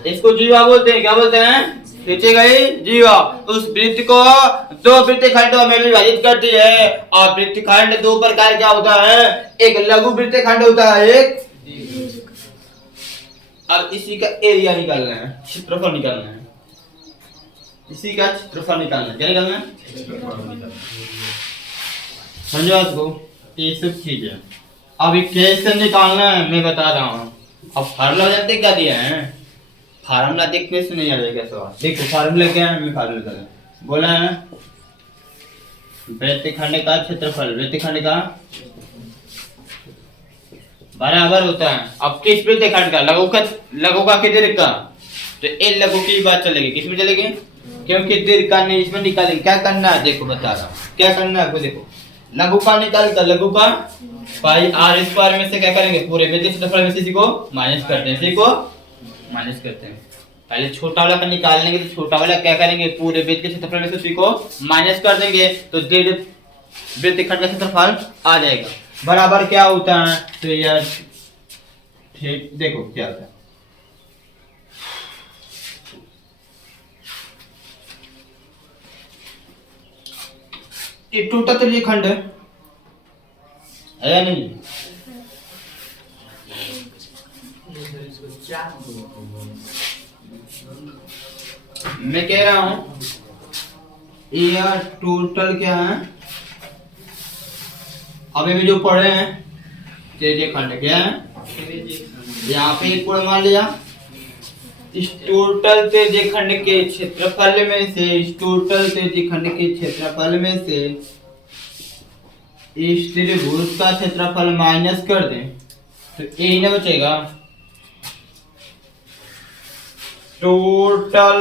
इसको जीवा बोलते हैं, क्या बोलते हैं, खींची गई जीवा उस वृत्त को दो वृत्त खंडों में विभाजित करती है। और वृत्त खंड दो प्रकार क्या होता है, एक लघु वृत्त खंड होता है, एक। अब इसी का एरिया निकालना है, क्षेत्रफल निकालना है, इसी का क्षेत्रफल निकालना है, क्या निकालना है, समझो आपको ये सब चीजें। अब कैसे निकालना है मैं बता रहा हूँ। अब फार्मूला जानते क्या दिया है, फार्मूला देखने से नहीं आ जाएगा सवाल। देखो फार्मूला क्या है, मैं फार्मूला बता बोला है, वृत्तखंड का क्षेत्रफल, वृत्तखंड का बराबर होता है, अब किस वृत्तखंड का, लघु का कि दीर्घ का, तो ए लघु की बात चलेगी, किस में चलेगी, क्योंकि दीर्घ का नहीं, इसमें निकालेंगे। क्या करना है देखो बता रहा हूँ, क्या करना है आपको, देखो लघु का निकाल कर, लघु का पाई आर स्क्वायर में से क्या करेंगे, पूरे वृत्त क्षेत्रफल में से इसी को माइनस करते हैं, इसी को माइनस करते हैं। पहले छोटा वाला का निकालने के तो छोटा वाला क्या करेंगे, पूरे वृत्त के क्षेत्रफल में से उसी को माइनस कर देंगे तो दीर्घ वृत्तखंड का क्षेत्रफल आ जाएगा। बराबर क्या होता है, तो यार ठीक देखो क्या होता है, ये टूटा त्रिज्यीय खंड है या नहीं, मैं कह रहा हूं ये टोटल क्या है, अभी भी जो पढ़े हैं त्रिज्यीय खंड क्या है, यहाँ पे एक कोण मान लिया, इस टोटल त्रिज्यीय खंड के क्षेत्रफल में से, इस टोटल त्रिज्यीय खंड के क्षेत्रफल में से इस त्रिभुज का क्षेत्रफल माइनस कर दें तो ए न बचेगा, टोटल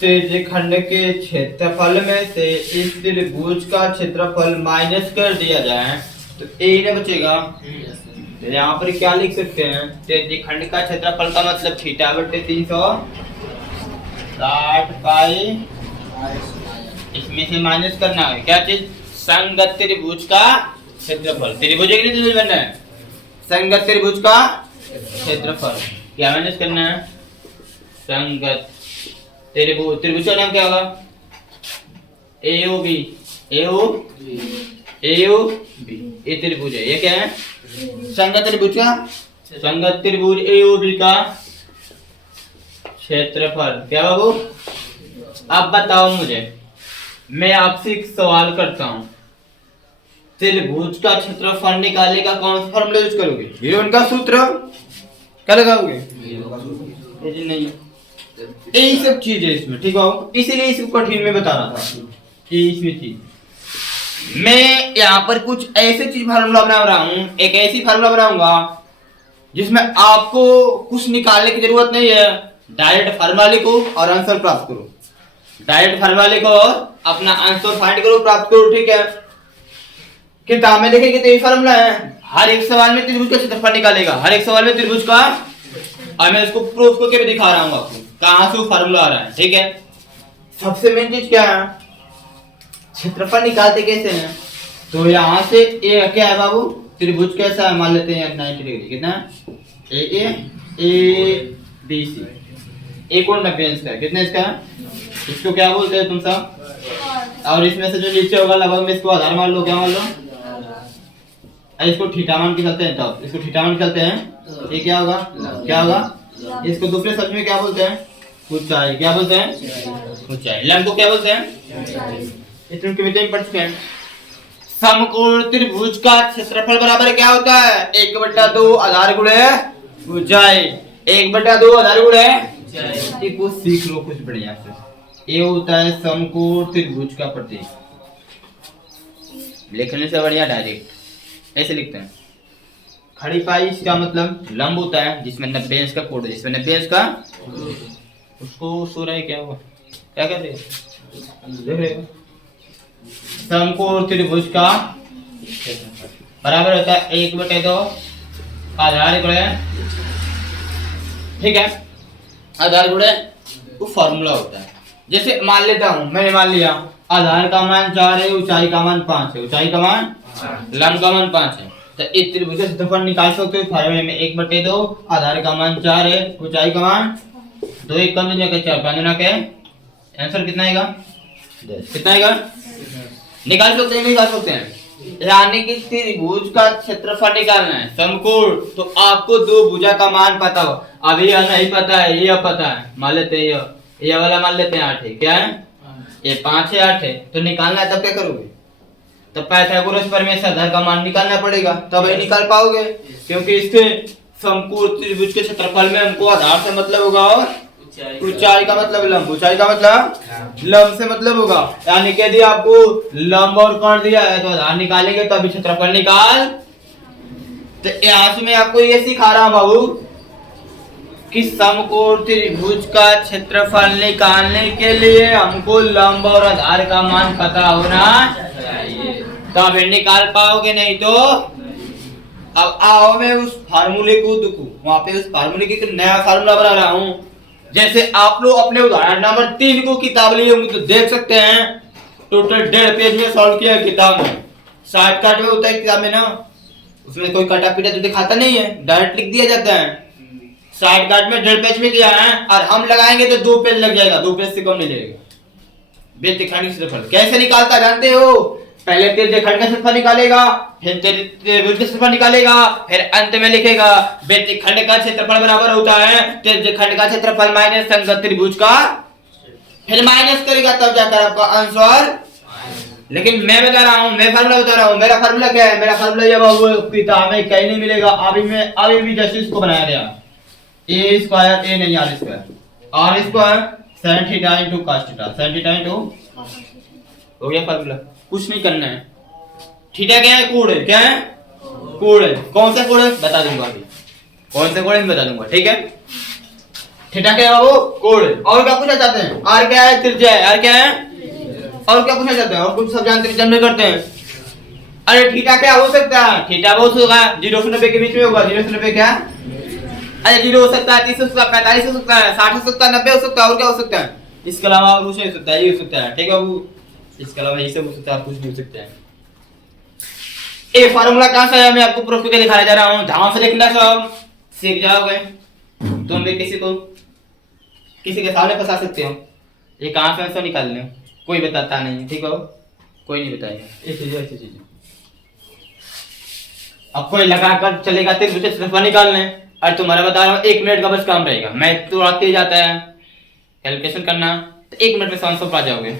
त्रिज्यखंड के क्षेत्रफल में से इस त्रिभुज का क्षेत्रफल माइनस कर दिया जाए तो ए ने बचेगा। तो यहाँ पर क्या लिख सकते हैं, त्रिज्यखंड का क्षेत्रफल का मतलब थीटा बटे 360 पाई, इसमें से माइनस करना है क्या चीज, संगत त्रिभुज का क्षेत्रफल। त्रिभुज के लिए त्रिभुज बनना है, संगत त्रिभुज का क्षेत्रफल क्या माइनस करना है, संगत त्रिभुज। त्रिभुज का नाम क्या होगा, AOB, AOB ये त्रिभुज है, ये क्या है, संगत त्रिभुज का, संगत त्रिभुज AOB का क्षेत्रफल। क्या बाबू, अब बताओ मुझे, मैं आपसे एक सवाल करता हूं, त्रिभुज का क्षेत्रफल निकालने का कौन सा फॉर्मूला यूज करोगे, हीरोन का सूत्र क्या लगाओगे, ये नहीं, यही सब चीज है इसमें, ठीक है, इसीलिए इसको कठिन में बता रहा था कि इसमें चीज मैं यहाँ पर कुछ ऐसे चीज फार्मूला बना रहा हूँ, एक ऐसी फार्मूला बनाऊंगा जिसमें आपको कुछ निकालने की जरूरत नहीं है, डायरेक्ट फार्मूला लिखो और आंसर प्राप्त करो, डायरेक्ट फार्मूला लिखो और अपना आंसर फाइंड करो, प्राप्त करो, ठीक है। किताब में देखेंगे तो ये फार्मूला है, हर एक सवाल में त्रिभुज का क्षेत्रफल निकालेगा, हर एक सवाल में त्रिभुज का, और मैं इसको प्रूफ करके भी दिखा रहा हूँ आपको कहां से फार्मूला आ रहा है, ठीक है। सबसे मेन चीज क्या है, क्षेत्रफल निकालते कैसे हैं, तो यहाँ से ए क्या है बाबू, त्रिभुज कैसा है, मान लेते हैं 90 डिग्री, कितना ABC, ए कोण 90 अंश का है, कितने इसका, इसको क्या बोलते हैं तुम सब, और इसमें से जो नीचे होगा लगभग में इसको आधार मान लो, क्या मान लो, इसको थीटा मान के चलते हैं, तब इसको थीटा मान के चलते हैं, ये क्या होगा, क्या होगा, इसको दूसरे शब्द में क्या बोलते हैं, ऊंचाई, क्या बोलते हैं, ऊंचाई, लंब को क्या बोलते हैं, इतने कितने पढ़ चुके हैं। समकोण त्रिभुज का क्षेत्रफल बराबर क्या होता है, 1/2 आधार गुणे ऊंचाई, 1/2 आधार गुणे ऊंचाई, को सीख लो कुछ बढ़िया से। ये होता है समकोण त्रिभुज का प्रतीक, लिखने से बढ़िया डायरेक्ट ऐसे लिखते हैं। खड़ी पाई इसका मतलब लंब होता है, जिसमें 90 अंश का कोण है, जिसमें 90 अंश का, उसको सूर्य क्या हुआ, क्या कहते हैं, देख रहे हो, समकोण त्रिभुज का बराबर होता है 1/2 आधार गुणे, ठीक है, आधार गुणे वो फॉर्मूला होता है। जैसे मान लेता हूं, मैंने मान लिया आधार का मान 4 है, ऊंचाई का मान 5 है, ऊंचाई का मान, लंब का मान 5 है, तो इस त्रिभुज का क्षेत्रफल निकाल सकते हो फार्मूले में, 1/2 आधार का मान 4 है, ऊंचाई का मान 2, 1 कम दूना के 4 5 के आंसर कितना आएगा, 10, कितना आएगा, निकाल सकते हैं, निकाल सकते हैं। यानी कि त्रिभुज का क्षेत्रफल निकालना है समकोण, तो आपको दो भुजा का मान पता हो, अभी यह नहीं पता है, ये पता है, मान लेते हैं ये वाला मान लेते हैं 8 है, क्या है, ये 5 है, 8 है, तो निकालना है, तब क्या करोगे, तब पाइथागोरस प्रमेय से आधार का मान निकालना पड़ेगा, तब ये निकाल पाओगे, क्योंकि इसके समकोण त्रिभुज के क्षेत्रफल में हमको आधार से मतलब होगा और ऊंचाई का मतलब लंब, ऊंचाई का मतलब लंब से मतलब होगा, यानी कि यदि आपको लंब और कोण दिया है तो आधार निकालेंगे तो अभी क्षेत्रफल निकाल। तो यहाँ से मैं आपको ये सिखा रहा हूं बाबू कि समकोण त्रिभुज का क्षेत्रफल निकालने के लिए हमको लंब और आधार का मान पता होना चाहिए, तब निकाल पाओगे, नहीं तो अब आओ मैं उस फार्मूले को देखो, वहां पे उस फार्मूले की एक नया फार्मूला बना रहा हूं। जैसे आप लोग अपने उदाहरण नंबर 3 को किताब लिए होंगे तो देख सकते हैं, टोटल 1.5 पेज में सॉल्व किया है किताब में, शॉर्टकट में होता है किताब में ना, उसमें कोई कटा पीटा तो दिखाता नहीं है, डायरेक्ट लिख दिया जाता है, शॉर्टकट में 1.5 पेज में किया है, और हम लगाएंगे तो 2 पेज लग जाएगा, 2 पेज से कम नहीं लगेगा। त्रिज्यखंड का क्षेत्रफल कैसे निकालता जानते हो, पहले त्रिज्यखंड का क्षेत्रफल निकालेगा, फिर त्रिभुज का क्षेत्रफल निकालेगा, फिर अंत में लिखेगा त्रिज्यखंड का क्षेत्रफल बराबर होता है त्रिज्यखंड का क्षेत्रफल माइनस संगत त्रिभुज का, फिर माइनस करेगा तब जाकर आपका आंसर। लेकिन मैं बता रहा हूं, मैं फार्मूला बता रहा हूं, मेरा फार्मूला क्या है, मेरा फार्मूला ये बाबू किताब में कहीं नहीं मिलेगा, अभी भी जैसे इसको बनाया गया, a स्क्वायर, a नहीं r square, r square sin theta into cos theta, sin theta into, हो गया फार्मूला, कुछ नहीं करना है। थीटा क्या है, कोण है, क्या है, कोण है, कौन सा कोण है बता दूंगा, अभी कौन सा कोण है बता दूंगा, ठीक है। थीटा क्या है बाबू? कोण। और क्या पूछना चाहते हैं? आर क्या है? त्रिज्या है। आर क्या है? और क्या पूछना चाहते हैं? और कुछ सब जानते हैं, जन्म करते हैं। अरे थीटा क्या हो सकता है? थीटा बहुत होगा 0 से 90 के बीच में होगा। 0 से 90 क्या? अरे 0 हो सकता है, 30 हो सकता है, 45 हो सकता है, 60 हो सकता है, 90 हो सकता है, और क्या हो सकता है? इसके अलावा और कुछ नहीं हो सकता है, ये हो सकता है। ठीक है बाबू, इसके अलावा ये सब हो सकता है, कुछ नहीं हो सकता है। ये फार्मूला कहां से आया? मैं आपको प्रूफ करके दिखाने जा रहा हूं। ध्यान से देखना, सब सीख जाओगे। तुम भी किसी के सामने फंसा सकते हो। ये कहां से आंसर निकालने हो, कोई बताता नहीं। ठीक है, कोई नहीं बताएगा। ऐसी चीजें अब कोई लगा कर चलेगा तेरे मुझे सिर्फ निकालने। और तुम्हारा बता रहा हूँ 1 मिनट का बस काम रहेगा। मैं तो तेज आता है कैलकुलेशन करना, तो 1 मिनट में 700 पा जाओगे।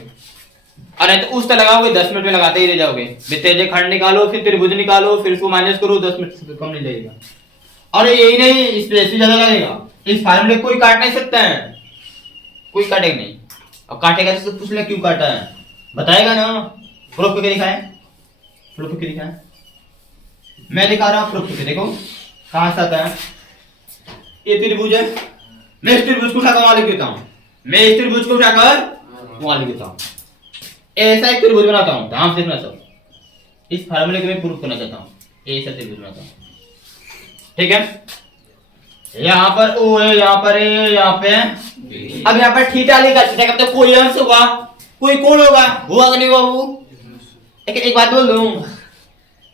और नहीं तो उस तरह लगाओगे 10 मिनट में लगाते ही रह जाओगे। बेतेजे खंड निकालो, फिर त्रिभुज निकालो, फिर उसको माइनस करो, 10 मिनट से कम नहीं लगेगा। और यही नहीं, इस पे ज्यादा लगेगा। इस फार्मूले कोई काट नहीं सकता है, कोई काटेगा नहीं। अब काटेगा तो पूछ ले क्यों काटा है, बताएगा ना। प्रूफ करके दिखाएं, प्रूफ करके दिखाएं। मैं दिखा रहा हूं प्रूफ करके, देखो कहां से आता है। ये त्रिभुज है, मैं इस त्रिभुज को उठाकर वहां लिख देता हूं। मैं इस त्रिभुज को उठाकर वहां लिख देता हूं। ऐसा एक त्रिभुज बनाता हूं। ध्यान से देखना सब, इस फार्मूले को मैं प्रूफ करना चाहता हूं। ऐसा त्रिभुज बनाता हूं, ठीक है। यहाँ पर ओ है, यहाँ पर ए, यहाँ पे अब यहाँ पर थीटा लिखा। थीटा का मतलब कोई अंश होगा, कोई कोण होगा। हुआ कि नहीं बाबू? एक बात बोल दूं,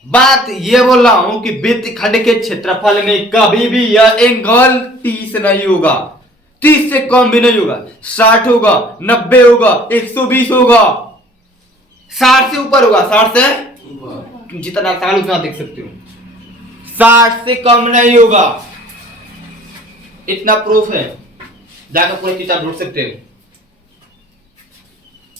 बात ये बोल रहा हूं कि वृत्त खंड के क्षेत्रफल में कभी भी यह एंगल 30 नहीं होगा, 30 से कम भी नहीं होगा। 60 होगा, 90 होगा, 120 होगा, 60 से ऊपर होगा। 60 से जितना साल उतना देख सकते हो, 60 से कम नहीं होगा। इतना प्रूफ है, जाकर पूरी किताब ढूंढ सकते हो।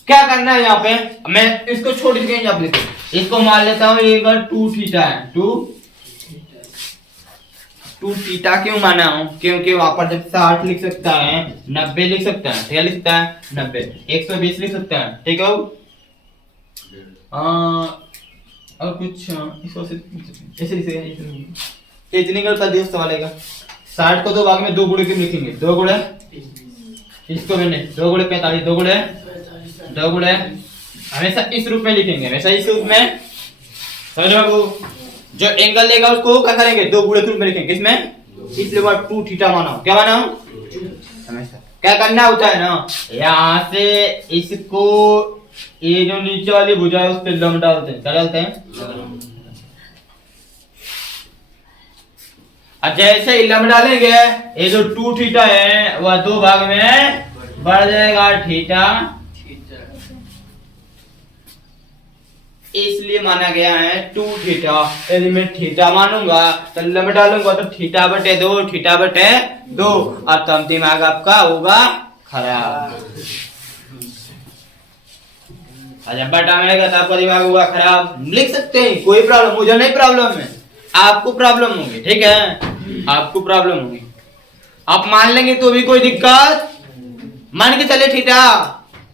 क्या करना है यहाँ पे, मैं इसको छोड़ के यहाँ पे इसको मान लेता हूं एंगल 2 थीटा है। 2 थीटा क्यों माना हूं? क्योंकि वहां पर जब 60 लिख सकता है, 90 लिख सकता है, क्या लिख सकता है? 90, 120 लिख सकता है। ठीक है, और कुछ ऐसे इतनी गल का दिवस सवाल आएगा। 60 को 2 भाग में 2 गुणे क्यों लिखेंगे? 2 गुणे इसको मैंने 2 गुणे 45, 2 गुणे हमेशा इस रूप में लिखेंगे, हमेशा इस रूप में। समझो बाबू, जो एंगल लेगा उसको क्या करेंगे? 2 गुणे के रूप में लिखेंगे। किसमें? इसलिए वो 2 थीटा माना। क्या माना? हमेशा क्या करना होता है ना, यहाँ से इसको ये जो नीचे वाली भुजा है उस पर लंब डालते हैं। क्या डालते हैं? जैसे ही लंब डालेंगे, ये जो 2 थीटा है वह 2 भाग में बढ़ जाएगा थीटा। इसलिए माना गया है 2 थीटा। यदि मैं थीटा मानूंगा तो लंब डालूंगा तो थीटा बटे 2, थीटा बटे 2, और तब दिमाग आपका होगा खराब। अच्छा, बटा में तो आपका दिमाग होगा खराब। लिख सकते हैं, कोई प्रॉब्लम, मुझे नहीं प्रॉब्लम है, आपको प्रॉब्लम होगी। ठीक है, आपको प्रॉब्लम होगी। आप मान लेंगे तो भी कोई दिक्कत, मान के चले थीटा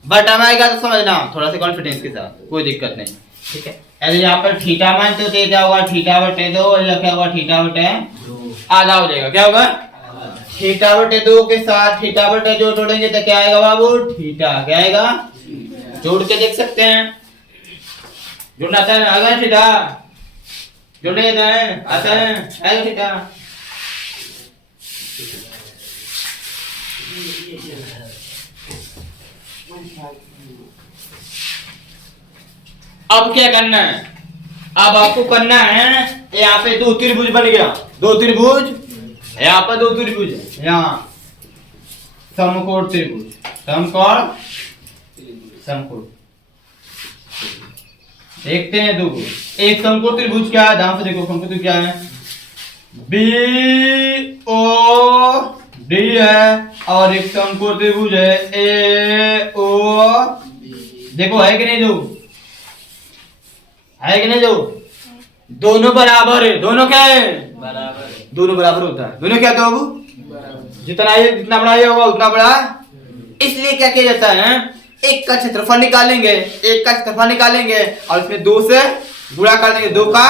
बटा में आएगा तो समझना थोड़ा सा कॉन्फिडेंस के साथ, कोई दिक्कत नहीं। ठीक है, यदि यहाँ पर थीटा मानते हो तो क्या होगा? थीटा बटे 2, या क्या होगा? थीटा बटे आधा हो जाएगा। क्या होगा? थीटा बटे 2 के साथ थीटा बटे 2 जोड़ेंगे तो क्या आएगा बाबू? थीटा। क्या आएगा? जोड़ के देख सकते हैं, जोड़ना आता है? आएगा थीटा, जोड़ने आता है? आता है, आएगा थीटा। अब क्या करना है? अब आपको करना है, यहाँ पे 2 त्रिभुज बन गया, 2 त्रिभुज, यहाँ पर 2 त्रिभुज है, यहाँ समकोण त्रिभुज, समकोण देखते हैं। 2 एक समकोण त्रिभुज क्या है? ध्यान से देखो, समकोण त्रिभुज क्या है? बी ओ डी है, और एक समकोण त्रिभुज है ए ओ। देखो है कि नहीं? जो है कि नहीं? जो दोनों बराबर है, दोनों क्या है? बराबर है। दोनों बराबर होता है। दोनों क्या बाबू? जितना ये जितना बड़ा ये होगा उतना बड़ा। इसलिए क्या किया जाता है? एक का क्षेत्रफल निकालेंगे, एक का क्षेत्रफल निकालेंगे और इसमें 2 से गुणा कर देंगे, 2 का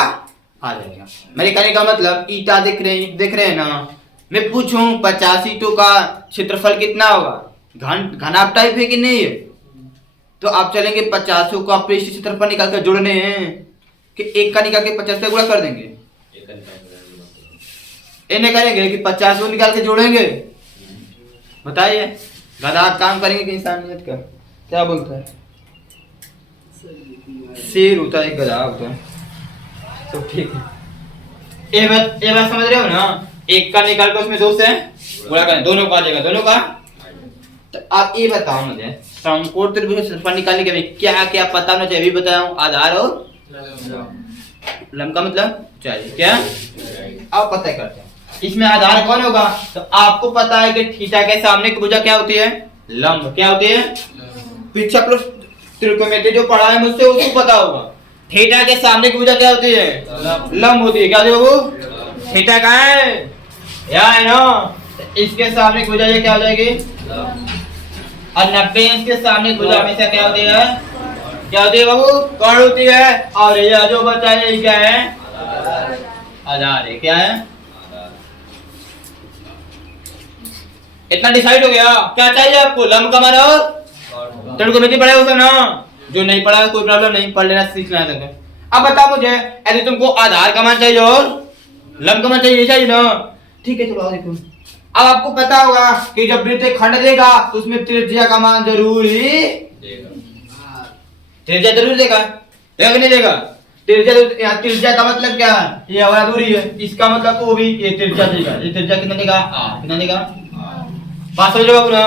आ जाएगा। मेरे कहने का मतलब ईटा देख रहे हैं ना, मैं पूछूं 50 ईंटों का क्षेत्रफल कितना होगा? घनाभ टाइप है कि नहीं है? तो आप चलेंगे 50 को आप पृष्ठ क्षेत्रफल निकाल कर जोड़ने हैं कि एक का निकाल के 50 पे गुणा कर देंगे? इन्हें करेंगे कि 50 को निकाल के जोड़ेंगे? बताइए, गधा काम करेंगे कि इंसानियत का? क्या बोलता है? शेर होता है, गधा होता है। तो ठीक है, ये बात समझ रहे हो ना? एक का निकाल कर उसमें 2 से गुणा करें, दोनों का आ जाएगा, दोनों का। तो आप ये बताओ मुझे, समकोण त्रिभुज का क्षेत्रफल निकालने के लिए क्या क्या पता होना चाहिए? अभी बताया हूं, आधार और लंब का मतलब चाहिए क्या? आप पता करते हैं इसमें आधार कौन होगा? तो आपको पता है कि थीटा के सामने की भुजा क्या होती है? लंब। क्या होती है? पीछे प्लस त्रिकोणमिति जो पढ़ा है मुझसे उसको पता होगा। थीटा के सामने की भुजा क्या होती है? लंब होती है। क्या होती है बाबू? थीटा कहाँ है? यहाँ है ना? इसके सामने की भुजा ये क्या हो जाएगी? और 90 अंश के सामने की भुजा हमेशा क्या होती है? क्या होती है बाबू? कौन होती है? और ये जो बचा है ये क्या है? आधार है। क्या है? इतना डिसाइड हो गया? क्या चाहिए आपको? लंब का मान और त्रिकोणमिति पढ़े हो ना? जो नहीं पढ़ा कोई प्रॉब्लम नहीं, पढ़ लेना, सीखना है। अब बताओ मुझे, यदि तुमको आधार का मान चाहिए और लंब का मान चाहिए, चाहिए ना? ठीक है, चलो आओ देखो। अब आपको पता होगा कि जब वृत्त खंड देगा तो उसमें त्रिज्या का मान जरूर ही देगा। त्रिज्या जरूर देगा, देगा कि नहीं देगा? त्रिज्या का मतलब क्या है? ये हमारा दूरी है, इसका मतलब वो भी ये त्रिज्या देगा। ये त्रिज्या कितना देगा? कितना देगा? 500 जवाब ना।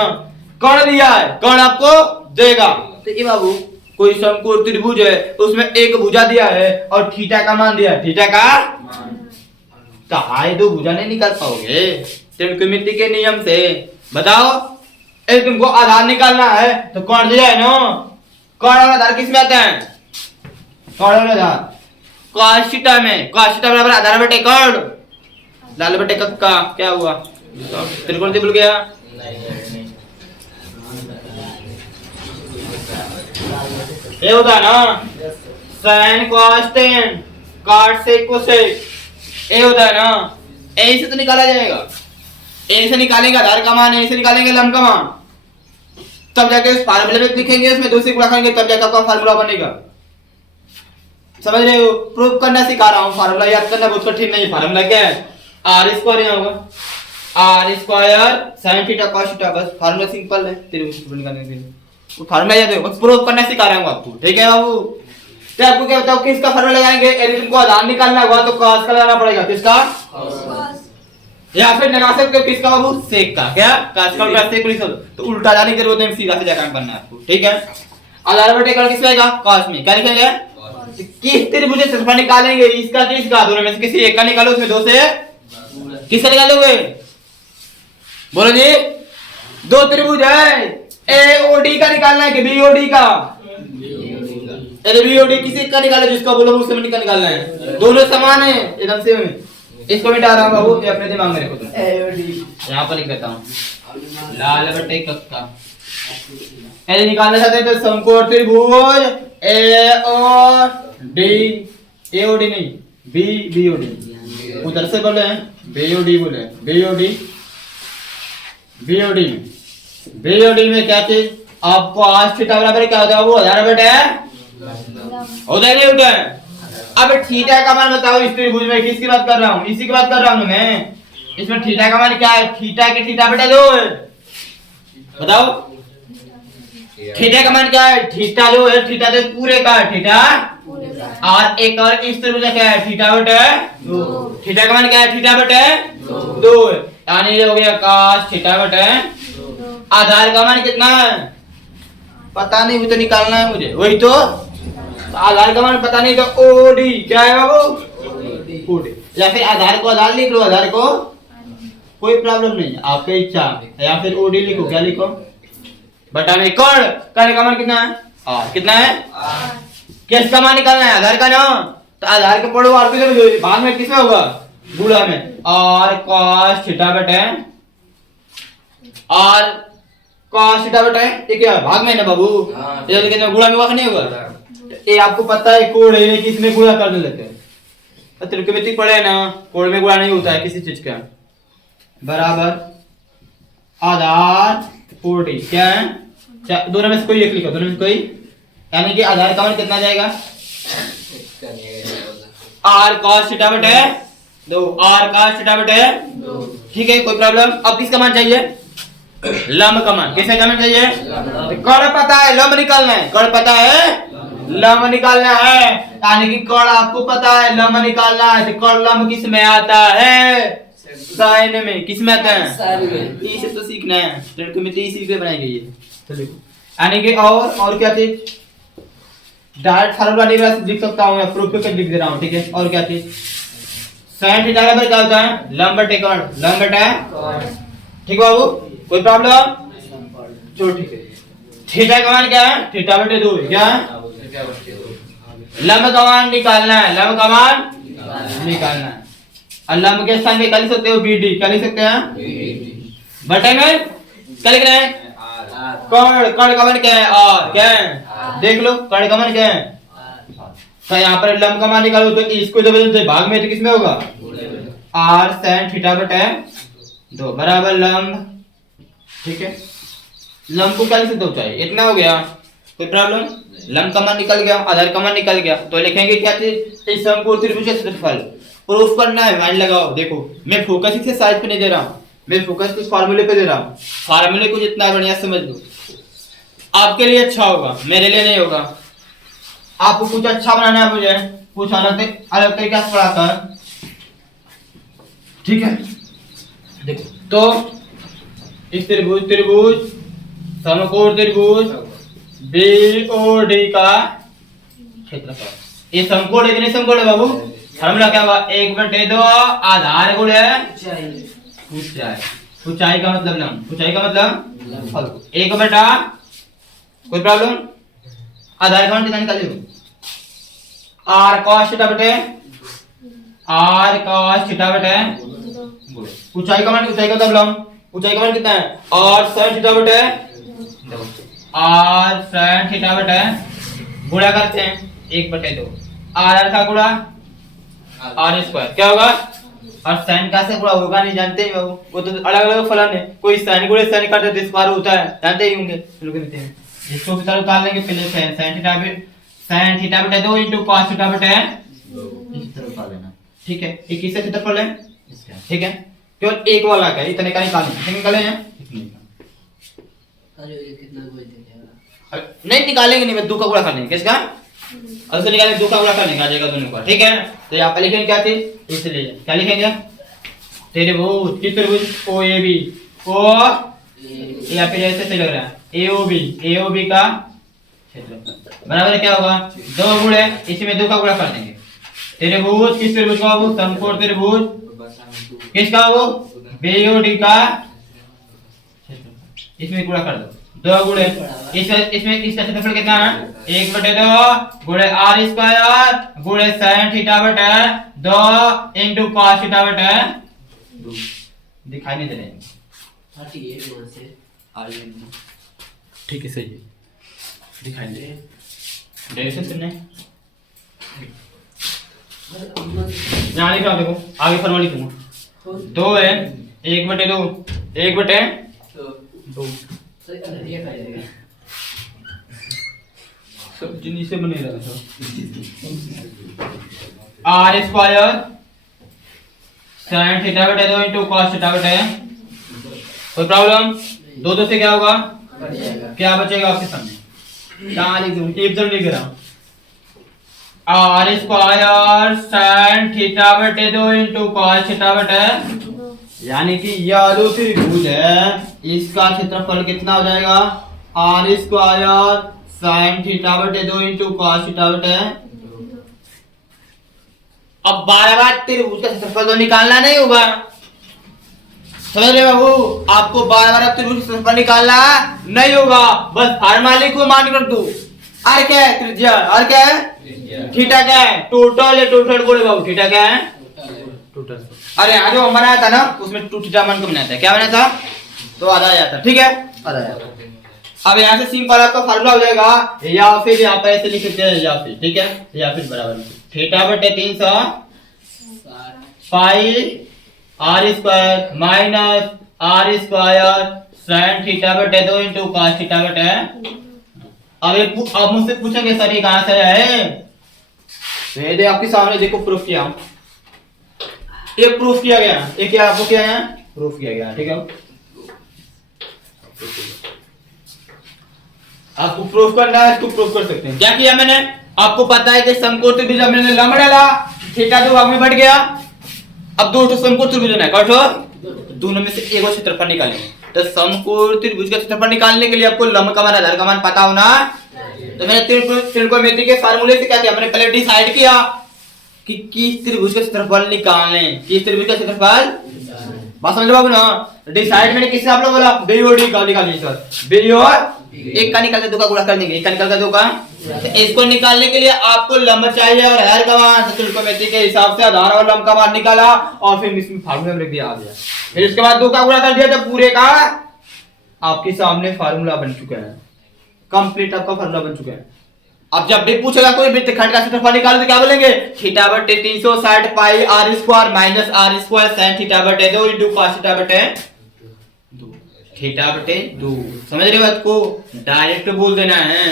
कर्ण दिया है, कर्ण आपको देगा। तो ये बाबू कोई समकोण त्रिभुज है, उसमें एक भुजा दिया है और थीटा का मान दिया है। थीटा का कहा? दो भुजा नहीं निकाल पाओगे त्रिकोणमिति के नियम से। बताओ, तुमको आधार निकालना है तो कर्ण दिया है ना? कर्ण और आधार किसमें आता है? कर्ण और आधार cos थीटा में। cos थीटा बराबर आधार बटे कर्ण, लाल बटे कक्का। क्या हुआ? त्रिकोण भूल गया? ये होता है ना sin cos tan cot sec cosec, ये होता है ना? ए से तो निकाला जाएगा, ए से निकालेंगे आधार का मान, ए से निकालेंगे लंब का मान, तब जाके उस फार्मूले में लिखेंगे, उसमें 2 से गुणा करेंगे, तब जाके आपका फार्मूला बनेगा। समझ रहे हो? प्रूफ करना सिखा रहा हूँ, फार्मूला याद करना बहुत कठिन नहीं। फार्मूला क्या है? आर स्क्वायर यहाँ होगा, R square sin theta cos theta. बस फार्मूला सिंपल है त्रिभुज निकालने के लिए। वो फार्मूला याद है, बस प्रूफ करना सिखा रहा हूँ आपको। ठीक है बाबू? तो आपको क्या बताओ किसका फार्मूला लगाएंगे? यदि तुमको आधार निकालना होगा तो cos का लगाना पड़ेगा। किसका? या फिर लगा सकते हो किसका बाबू? सेक का। क्या? cos का उल्टा सेक लिख दो, तो उल्टा जाने की जरूरत नहीं, सीधा सीधा काम करना है आपको। ठीक है? आधार बटे कर्ण किसमें आएगा? cos में। क्या लिखेंगे? किस त्रिभुज से क्षेत्रफल निकालेंगे? इसका किसका? दोनों में से किसी एक का निकालो, उसमें 2 से किससे निकालोगे? बोलो जी। 2 त्रिभुज है, एओडी का निकालना है कि बीओडी का? अरे बीओडी किसी का निकालो, जिसका बोलो मुझसे निकालना है। दोनों समान है एकदम से। इसको मिटा रहा हूं बाबू, ये अपने दिमाग में रखो तुम। एओडी यहां पर लिख देता हूं, लाल बटे कक्का। ऐसे निकालना चाहते हैं तो समकोण त्रिभुज एओडी, एओडी नहीं बीओडी, उधर से बोले हैं बीओडी, बोले बीओडी। बीओडी में, बीओडी में क्या चीज? आपको cos थीटा बराबर क्या होता है? वो आधार बटे होता है नहीं होता है? अब थीटा का मान बताओ इस त्रिभुज में, किसकी बात कर रहा हूँ? इसी की बात कर रहा हूँ मैं। इसमें थीटा का मान क्या है? थीटा के थीटा बटे 2 है। बताओ थीटा का मान क्या है? थीटा जो है, थीटा तो पूरे का है थीटा, और एक और इस त्रिभुज क्या है? थीटा बटे 2। थीटा का मान क्या है? थीटा बटे 2, यानी ये हो गया cos थीटा बटे। आधार का मान कितना है? पता नहीं, वो तो निकालना है मुझे। वही तो आधार का मान पता नहीं तो ओडी। क्या है बाबू? ओडी। या फिर आधार को आधार लिख लो, आधार को कोई प्रॉब्लम नहीं, आपकी इच्छा। या फिर ओडी लिखो, क्या लिखो? बटा में कर्ण, कर्ण का मान कितना है? आर। कितना है? किसका मान निकालना है? आधार का ना? तो आधार को पढ़ो, आर को बाद में किसमें होगा? गुणा में। और cos थीटा बटे और cos थीटा बटे ये क्या भाग में है ना बाबू? ये लेकिन गुणा में होगा नहीं होगा? ये आपको पता है कोड है, किसमें गुणा करने लगते हैं। त्रिकोणमिति पढ़े ना, कोड में गुणा नहीं होता है किसी चीज का। बराबर आधार 40 क्या है, दोनों में से कोई एक लिखो, दोनों में से कोई, यानी कि आधार का मान कितना जाएगा, आर cos थीटा बटे 2, आर cos थीटा बटे 2, ठीक है कोई प्रॉब्लम। अब किसका मान चाहिए, लंब का मान, किसका मान चाहिए, कर्ण पता है लंब निकालना है, कर्ण पता है लंब निकालना है, यानी कि कर्ण आपको पता है लंब निकालना है, तो कर्ण लंब किस में आता है, साइन में, किस में आता है, साइन में, इसे तो सीखना है, ट्रिग्नोमेट्री इसी पे बनाई गई है। तो देखो यानी कि और क्या चीज, डायरेक्ट फार्मूला लिख सकता हूं, मैं प्रूफ करके लिख दे रहा हूं, ठीक है। और क्या चीज, sin थीटा बराबर क्या होता है, लंब बटे कर्ण, लंब बटे कर्ण, ठीक है बाबू, कोई प्रॉब्लम, चलो ठीक है। थीटा का मान क्या है, थीटा बटे 2, क्या है, लंब का मान निकालना है, लंब का मान निकालना है, और लंब के स्थान पे क्या लिख सकते हो, BD, क्या लिख सकते हैं, बटे में क्या लिख रहे हैं, कर्ण, कर्ण का मान क्या है, R, क्या है, देख लो कर्ण का मान क्या है, तो यहाँ पर लंब का मान निकालो तो इसको जब भाग में तो किसमें होगा, R sin थीटा बटे 2 बराबर लंब, ठीक है। लंब को क्या लिख सकते हो, चाहिए इतना हो गया, कोई प्रॉब्लम, लंब का मान निकल गया, आधार का मान निकल गया, तो लिखेंगे क्या चीज, इस समकोण त्रिभुज का क्षेत्रफल प्रूफ करना है, माइंड लगाओ। देखो मैं फोकस इसे साइड पे नहीं दे रहा हूं, मैं फोकस कुछ फार्मूले पे दे रहा हूं, फार्मूले को जितना बढ़िया समझ लो आपके लिए अच्छा होगा, मेरे लिए नहीं होगा। आपको कुछ अच्छा बनाना है, मुझे कुछ अलग तरीके से पढ़ाता है, ठीक है। देखो तो इस त्रिभुज समकोण त्रिभुज BOD का क्षेत्रफल, ये समकोण है कि नहीं समकोण है बाबू, फार्मूला क्या हुआ, 1/2 आधार गुणे ऊंचाई, ऊंचाई का मतलब लंब, ऊंचाई का मतलब 1 बटा, कोई प्रॉब्लम, आधार का मान कितना निकालिए, R cos थीटा बटे, R cos थीटा बटे, ऊंचाई का मान, ऊंचाई का मतलब लंब, ऊंचाई का मान कितना है, R sin थीटा बटे, R sin थीटा बटे, गुणा करते हैं 1/2, R का गुणा R स्क्वायर, क्या होगा, और sin का से गुणा होगा नहीं, जानते ही बाबू, वो तो अलग अलग फलन है, कोई sin गुणे sin काटता है तो स्क्वायर होता है, जानते ही होंगे लोग कहते हैं। इसको भी उतार लेंगे पहले, sin थीटा बटे 2 into cos थीटा बटे, इस तरह उतार लेना, ठीक है। ये किसका क्षेत्रफल है, इसका, ठीक है, केवल एक वाला का, इतने का निकालना, कितने निकाले हैं, इतने का, अरे ये कितना कोई देखेगा, नहीं निकालेंगे नहीं, मैं 2 का गुणा कर लेंगे, किसका, और उसे निकालेंगे 2 का गुणा करने का जाएगा दोनों का, ठीक है। तो यहाँ पे लिखेंगे क्या थी, इसलिए क्या लिखेंगे, त्रिभुज, किस त्रिभुज, OAB, ओ या फिर ऐसे से लग रहा है AOB का क्षेत्रफल बराबर क्या होगा, 2 गुणे, इसमें 2 का गुणा कर देंगे, त्रिभुज, किस त्रिभुज का वो, समकोण त्रिभुज, किसका वो, BOD का क्षेत्रफल, इसमें गुणा कर दो, 2 गुणे, इसमें इसका क्षेत्रफल कितना है, 1/2 गुणे R स्क्वायर गुणे sin थीटा बटे 2 into cos थीटा बटे 2, दिखाई नहीं दे रहे हैं, ठीक है सही है, दिखाई दे डायरेक्शन सुनने, यहाँ लिखा, देखो आगे फॉर्मूला लिखूंगा, 2 है 1/2, 1/2 सब जिन्हीं से बने रहा था, R स्क्वायर sin थीटा बटे 2 into cos थीटा बटे, कोई प्रॉब्लम, 2 से क्या होगा, क्या बचेगा आपके सामने, कहाँ लिख दूं, टिप जरूर लिख रहा हूँ, R स्क्वायर sin थीटा बटे 2 into cos थीटा बटे, यानी कि यह जो त्रिभुज है इसका क्षेत्रफल कितना हो जाएगा, R स्क्वायर sin थीटा बटे 2 into cos थीटा बटे, अब बार-बार त्रिभुज का क्षेत्रफल तो निकालना नहीं होगा, समझ रहे बाबू, आपको बार-बार त्रिभुज का क्षेत्रफल निकालना नहीं होगा, बस फार्मूले को मान कर दो, R क्या है, त्रिज्या, R क्या है, थीटा क्या है, टोटल है, टोटल बोले बाबू, थीटा क्या है, टोटल, अरे आज जो बनाया था ना उसमें 2 थीटा मान को बनाया था, क्या बनाया था, तो आधा आ जाता, ठीक है, आधा आ जाता। अब यहाँ से सिंपल आपका फार्मूला हो जाएगा, या फिर यहाँ पे ऐसे लिख सकते हैं, या फिर, ठीक है, या फिर बराबर थीटा बटे 300 pi r square minus r square sine theta बटे 2 इंटू कॉस थीटा बटे। अब मुझसे पूछेंगे सर ये कहां से है, ये दे आपके सामने देखो प्रूफ किया, ये प्रूफ किया गया, ये क्या आपको क्या है प्रूफ किया गया, ठीक है। आपको प्रूफ करना है, इसको प्रूफ कर सकते हैं। क्या किया मैंने, आपको पता है कि समकोण त्रिभुज हमने लंब डाला, थीटा दो भाग में बढ़ गया। अब दो समकोण त्रिभुज है, काटो दोनों में से एक क्षेत्रफल निकालेंगे। तो समकोण त्रिभुज का क्षेत्रफल निकालने के लिए आपको लंब का मान आधार का मान पता होना। तो मैंने त्रिकोणमिति के फार्मूले से क्या किया, मैंने पहले डिसाइड किया कि किस त्रिभुज का क्षेत्रफल निकालने, किस त्रिभुज का क्षेत्रफल, बात समझ लो बाबू ना। डिसाइड मैंने किससे आप लोग बोला, बी और डी का निकालने सर, बी और एक का निकाल के दो का गुणा कर देंगे, एक का निकाल के दो का। तो इसको निकालने के लिए आपको लंब चाहिए और आधार का मान, तो त्रिकोणमिति के हिसाब से आधार और लंब का मान निकाला और फिर इसमें फार्मूला में रख दिया, आ गया। फिर उसके बाद दो का गुणा कर दिया तो पूरे का आपके सामने फार्मूला बन चुका है, कंप्लीट आपका फार्मूला बन चुका है। अब जब भी पूछेगा कोई वृत्तखंड का क्षेत्रफल निकालो तो क्या बोलेंगे, थीटा बटे 360 pi r square minus r square sin theta बटे 2 इंटू cos थीटा बटे 2, थीटा बटे 2। समझ रहे बात को, डायरेक्ट बोल देना है,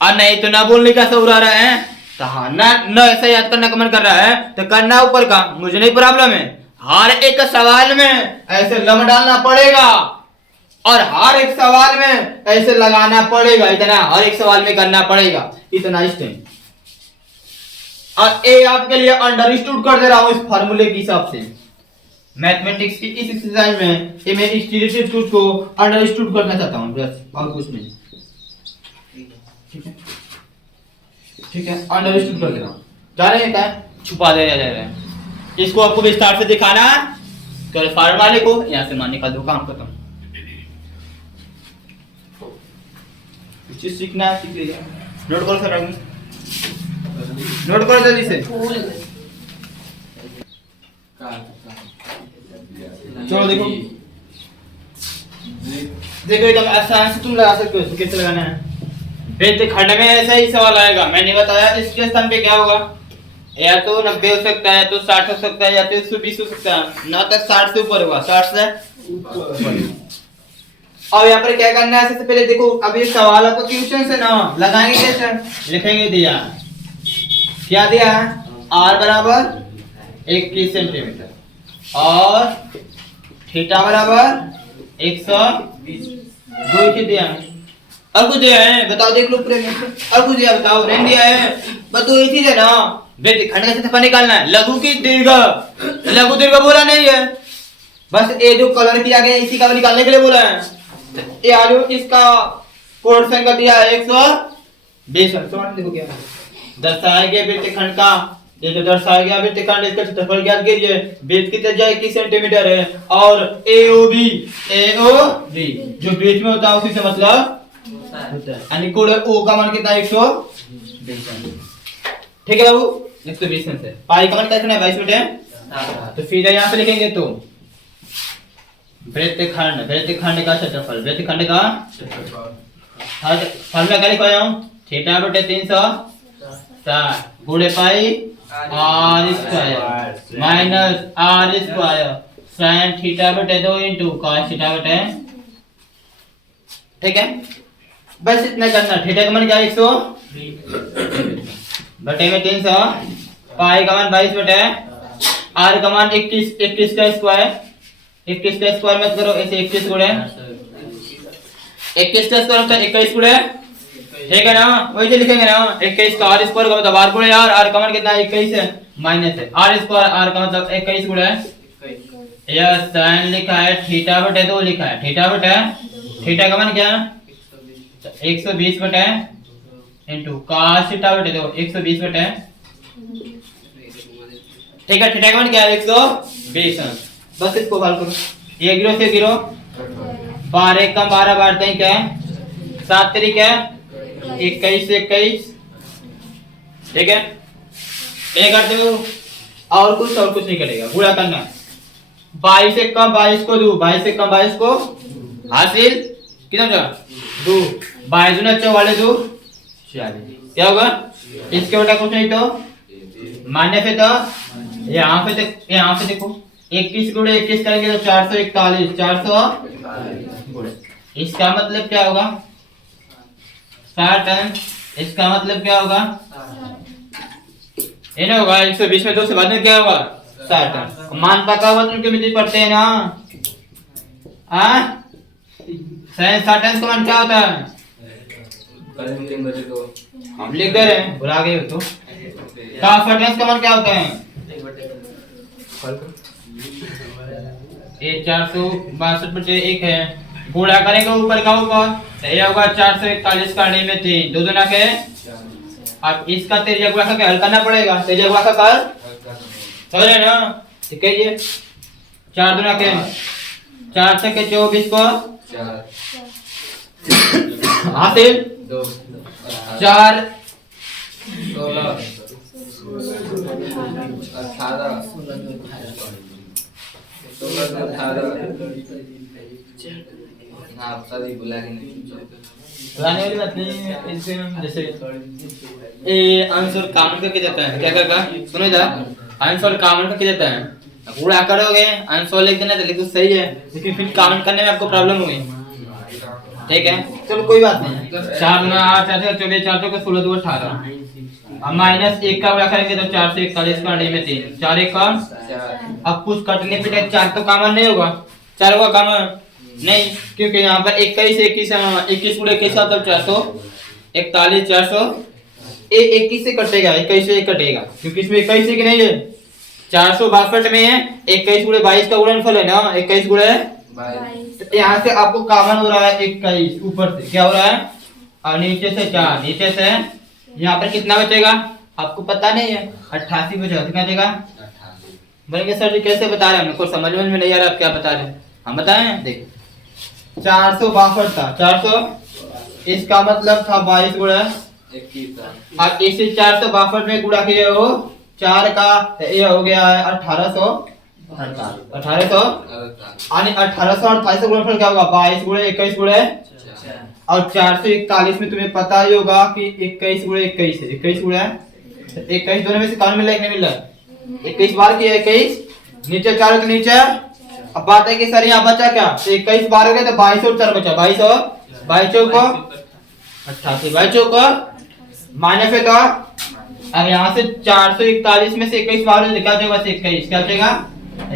और नहीं तो ना बोलने का सौर आ रहा है, तो हाँ ना ऐसा याद करना का मन कर रहा है तो करना ऊपर का, मुझे नहीं प्रॉब्लम है। हर एक सवाल में ऐसे लंब डालना पड़ेगा और हर एक सवाल में ऐसे लगाना पड़ेगा, इतना हर एक सवाल में करना पड़ेगा, इतना स्टेप। और ए आपके लिए अंडरस्टूड कर दे रहा हूं इस फार्मूले के हिसाब से। मैथमेटिक्स की इस एक्सरसाइज में ये मैं इस ट्रूथ को अंडरस्टूड करना चाहता हूं, बस और कुछ नहीं, ठीक है अंडरस्टूड कर दे रहा हूं। जा रहे हैं क्या, छुपा दे रहा है, इसको आपको विस्तार से दिखाना, तो फार्मूले को यहां से मान निकाल दो, काम खत्म। चीज सीखना है, सीख लीजिए, नोट करो सर, नोट करो जल्दी से। चलो देखो देखो एकदम आसान से तुम लगा सकते हो, कैसे लगाना है। वृत्तखंड में ऐसा ही सवाल आएगा, मैंने बताया इसके स्थान पे क्या होगा, या तो 90 हो सकता है, या तो 60 हो सकता है, या तो 120 हो सकता है, ना तक 60 से ऊपर होगा, 60 से ऊपर। अब यहाँ पर क्या करना है, सबसे पहले देखो अब ये सवाल आपको क्वेश्चन से ना लगाएंगे, कैसे लिखेंगे, दिया क्या दिया है, r बराबर 21 सेंटीमीटर और थीटा बराबर 120, दो ही दिया है, और कुछ दिया है बताओ, देख लो पूरे में, और कुछ दिया बताओ, नहीं दिया है बस दो ही चीज है ना। वृत्तखंड का क्षेत्रफल निकालना है, लघु की दीर्घ, लघु दीर्घ बोला नहीं है, बस ये जो कलर किया गया इसी का निकालने के लिए बोला है। ये आलू इसका कोण संख्या दिया है 120, देखो क्या दर्शाया गया वृत्तखंड का, ये जो दर्शाया गया वृत्तखंड, इसका क्षेत्रफल ज्ञात कीजिए। वृत्त की त्रिज्या 21 सेंटीमीटर है और AOB जो बीच में होता है उसी से मतलब होता है, यानी कोण O का मान कितना है, 120, ठीक है बाबू, 120 में से पाई का मान कितना है 22 बटे, तो सीधा यहाँ पे लिखेंगे तो वृत्तखंड का क्षेत्रफल, वृत्तखंड का फार्मूला क्या लिखवाया हूं, थीटा बटे 360 गुणे pi r square minus r square sin theta बटे 2 इंटू cos थीटा बटे, ठीक है बस इतना करना। थीटा का मान क्या 120 बटे में 300, पाई का मान 22 बटे, आर का मान 21 का स्क्वायर, 21 का स्क्वायर मत करो, ऐसे 21 गुणे 21 का स्क्वायर होता है 21 गुणे, ठीक है ना, वही जो लिखेंगे ना 21 का आर स्क्वायर का मतलब आर गुणे आर, आर का मान कितना है 21 है, माइनस है आर स्क्वायर, आर का मतलब 21 गुणे, यह sin लिखा है, थीटा बटे 2 लिखा है, थीटा बटे थीटा का मान क्या 120 बटे इनटू cos थीटा बटे 2 120 बटे, ठीक है थीटा का मान क्या है 120, बस इसको हल करो, ये गिरो से गिरो, 12 कम 12 बार दें क्या 7 तरीके 21 से 21, ठीक है ये करते हो और कुछ नहीं करेगा, गुणा करना 22 से कम 22 को दो, 22 से कम 22 को हासिल कितना जगह दो, 22 दूना 44 दो 46, क्या होगा इसके बेटा कुछ नहीं तो माइनस है तो यहाँ पे देखो 21 गुणे 21 करेंगे तो 441 गुणे, इसका मतलब क्या होगा 60। इसका मतलब क्या होगा ये ना होगा 120 में 2 से बाद में क्या होगा 60। मान पका हुआ तुम केमिस्ट्री पढ़ते हैं ना, हाँ 60 का मान क्या होता है हम लिख दे रहे हैं, भुला गए हो तो 60 का मान क्या होता है ये 462 बचे 1 है, गुणा करेंगे ऊपर का ऊपर सही होगा 441 का में 3 2 दुना के, अब इसका त्रिज्या गुणा करके हल करना पड़ेगा, त्रिज्या गुणा कर समझ रहे ना, ठीक है ये 4 दुना के 4 से के 24 को 4 हासिल 4 16 18 हाँ सभी बुलाने वाली बात नहीं, इससे हम जैसे ये आंसर कॉमन करके देता है, क्या करेगा सुनो इधर, आंसर कॉमन करके देता है, गुणा करोगे आंसर लिख देना तो सही है, लेकिन फिर कॉमन करने में आपको प्रॉब्लम होगी, ठीक है चलो कोई बात नहीं। 4 गुना 8 4 24 4 तो 16 2 18, अब माइनस 1 का गुणा करेंगे तो 4 से 41 का अंडे में 3 4 1 का 4, अब कुछ कटने पे 4 तो कॉमन नहीं होगा, 4 होगा कॉमन नहीं, क्योंकि यहाँ पर 21 21 21 गुणे 21 मतलब 441 400 ये 21 से कटेगा, 21 से कटेगा क्योंकि इसमें 21 है कि नहीं है 462 में है 21 गुणे 22 का गुणनफल है ना 21 गुणे 22, यहाँ से आपको कॉमन हो रहा है 21, ऊपर से क्या हो रहा है और नीचे से 4, नीचे से यहाँ पर कितना बचेगा आपको पता नहीं है 88 बचेगा, कितना बचेगा बोलेंगे सर जी कैसे बता रहे हैं, हमको समझ में नहीं आ रहा आप क्या बता रहे हैं, हम बताएं देख 462 था 400, इसका मतलब था 22 गुणा 21, और इसी 462 में गुणा किए हो 4 का ये हो गया है 1800 यानी 1828 का गुणनफल क्या होगा 22 गुणे 21 गुणे और 441 में तुम्हें पता ही होगा कि 21 गुणे 21 है, 21 गुणे 21 दोनों में से कौन मिल रहा है कि नहीं मिल रहा है 21 बार किया 21 नीचे 4 तो नीचे, अब बात है कि सर यहाँ बचा क्या 21 बार हो गए तो 22 और 4 बचा 22 और 22 को 88 22 को माइनस है तो अब यहाँ से 441 में से 21 बार निकाल देगा 21 क्या बचेगा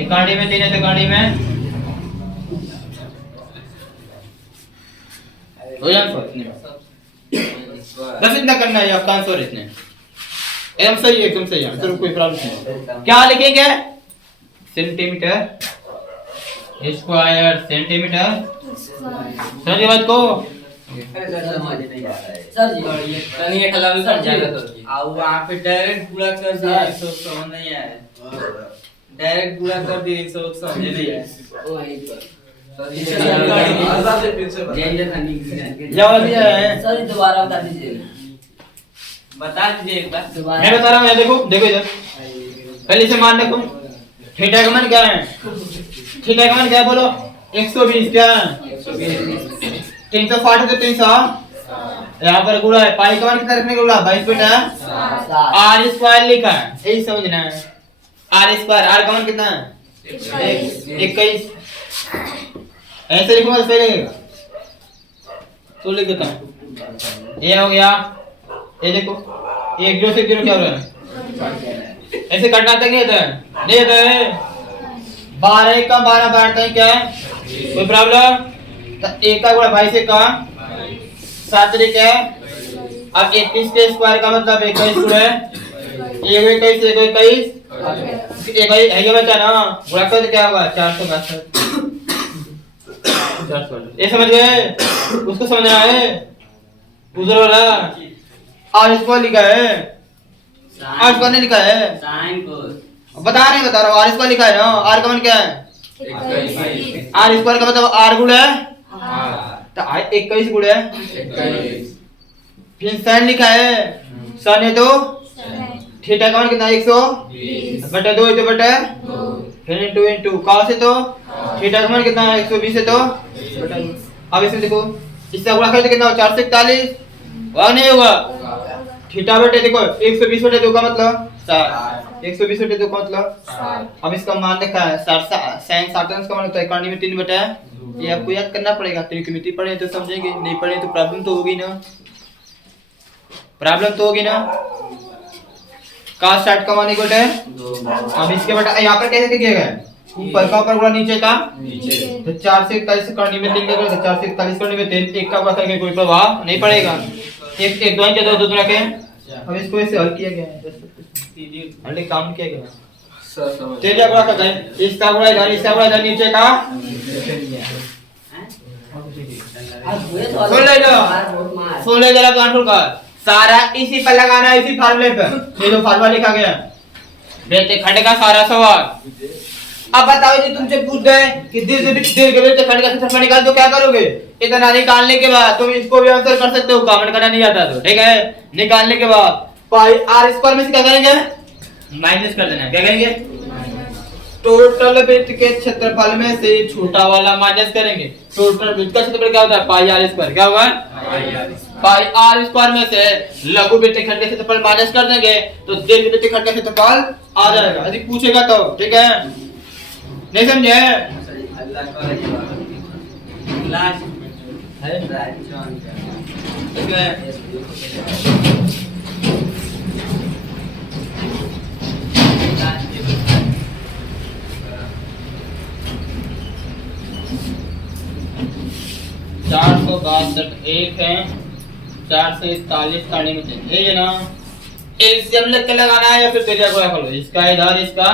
इकाड़ी में 3 है तो इकाड़ी में हो जाए बस इतना करना है आपका आंसर इतने एकदम सही है एकदम सही है, तो कोई प्रॉब्लम नहीं, क्या लिखेंगे सेंटीमीटर स्क्वायर सेंटीमीटर समझ बात को सर जी ये तनिए खला में सर जाएगा तो आओ वहां पे डायरेक्ट पूरा कर दिया 100 नहीं है, डायरेक्ट पूरा कर दिया 100 समझे नहीं है वही सर दोबारा बता दीजिए एक बार दोबारा मैं बता रहा हूँ देखो देखो इधर पहले से मान रखो थीटा का मान क्या है, थीटा का मान क्या है बोलो 120 क्या है 360 तो 300 यहाँ पर गुणा है पाई का मान कितना रखने का गुणा 22 बेटा आर स्क्वायर लिखा है यही समझना है, आर स्क्वायर आर का मान कितना है 21 ऐसे लिखूंगा सही लगेगा तो लिख देता हूँ ये हो गया, ये देखो 1 0 से 0 क्या हो रहा है ऐसे करना था नहीं था नहीं था 12 1 का 12 बांटते हैं क्या है कोई प्रॉब्लम तो 1 का गुणा 22 से कम 7 क्या है, अब 21 के स्क्वायर का मतलब 21 गुणा 21 है बचा ना गुणा कर क्या होगा 462 ये समझ गए उसको समझना है उधर वाला आर स्क्वायर लिखा है आर स्क्वायर नहीं लिखा है साइन को बता रहा हूँ आर स्क्वायर लिखा है ना आर का मान क्या है आर स्क्वायर का मतलब आर गुणा है तो 21 गुणा फिर साइन लिखा है साइन है तो थीटा का मान कितना 120 बटा 2 तो बटा फिर इनटू cos है तो थीटा का मान कितना 120 है तो बटा, अब इसमें देखो इससे गुणा करते कितना 441 वह नहीं होगा थीटा बटे देखो 120 बटे 2 का मतलब 7 120 बटे 2 का मतलब अब इसका मान लिखा है 60 का मान होता है इकानवे में 3 बटा ये आपको याद करना पड़ेगा। तीन की मिति पढ़े तो समझेंगे, नहीं पढ़े तो प्रॉब्लम तो होगी ना, प्रॉब्लम तो होगी ना। का 60 का मान इक्वल है 2। अब इसके बटा यहाँ पर कैसे किया गया है, ऊपर का ऊपर गुणा नीचे का नीचे, तो 4 से 41 करने में 3 का गुणा, 4 से 41 करने में 3, एक का गुणा करके कोई प्रभाव नहीं पड़ेगा। एक एक 2 के 2 रखे। अब इसको ऐसे हल किया गया है, हल काम किया गया तेज गुणा करते हैं, इसका गुणा इधर, इसका गुणा इधर, नीचे का सुन ले जरा कान का सारा इसी पर लगाना है, इसी फार्मूले पर। ये जो फार्मूला लिखा गया बेटे खंड का सारा सवाल। अब बताओ जी तुमसे पूछ गए कि दीर्घवृत्त खंड का क्षेत्रफल निकाल तो क्या करोगे? इतना निकालने के बाद तुम इसको भी आंसर कर सकते हो, कमेंट करना नहीं आता तो ठीक है। निकालने के बाद पाई आर स्क्वायर में से क्या करेंगे, माइनस कर देना। क्या करेंगे, टोटल वृत्त के क्षेत्रफल में से छोटा वाला माइनस करेंगे। टोटल वृत्त का क्षेत्रफल क्या होता है, पाई आर स्क्वायर। क्या होगा, पाई आर स्क्वायर में से लघु वृत्त खंड का क्षेत्रफल माइनस कर देंगे तो दीर्घ वृत्त खंड का क्षेत्रफल आ जाएगा। यदि पूछेगा तो ठीक है, नहीं समझे? चार सौ 62 एक है, 4 से 41 काटने में चाहिए ना। एलसीएम लग के लगाना है या फिर तेजा गुणा कर लो, इसका इधर इसका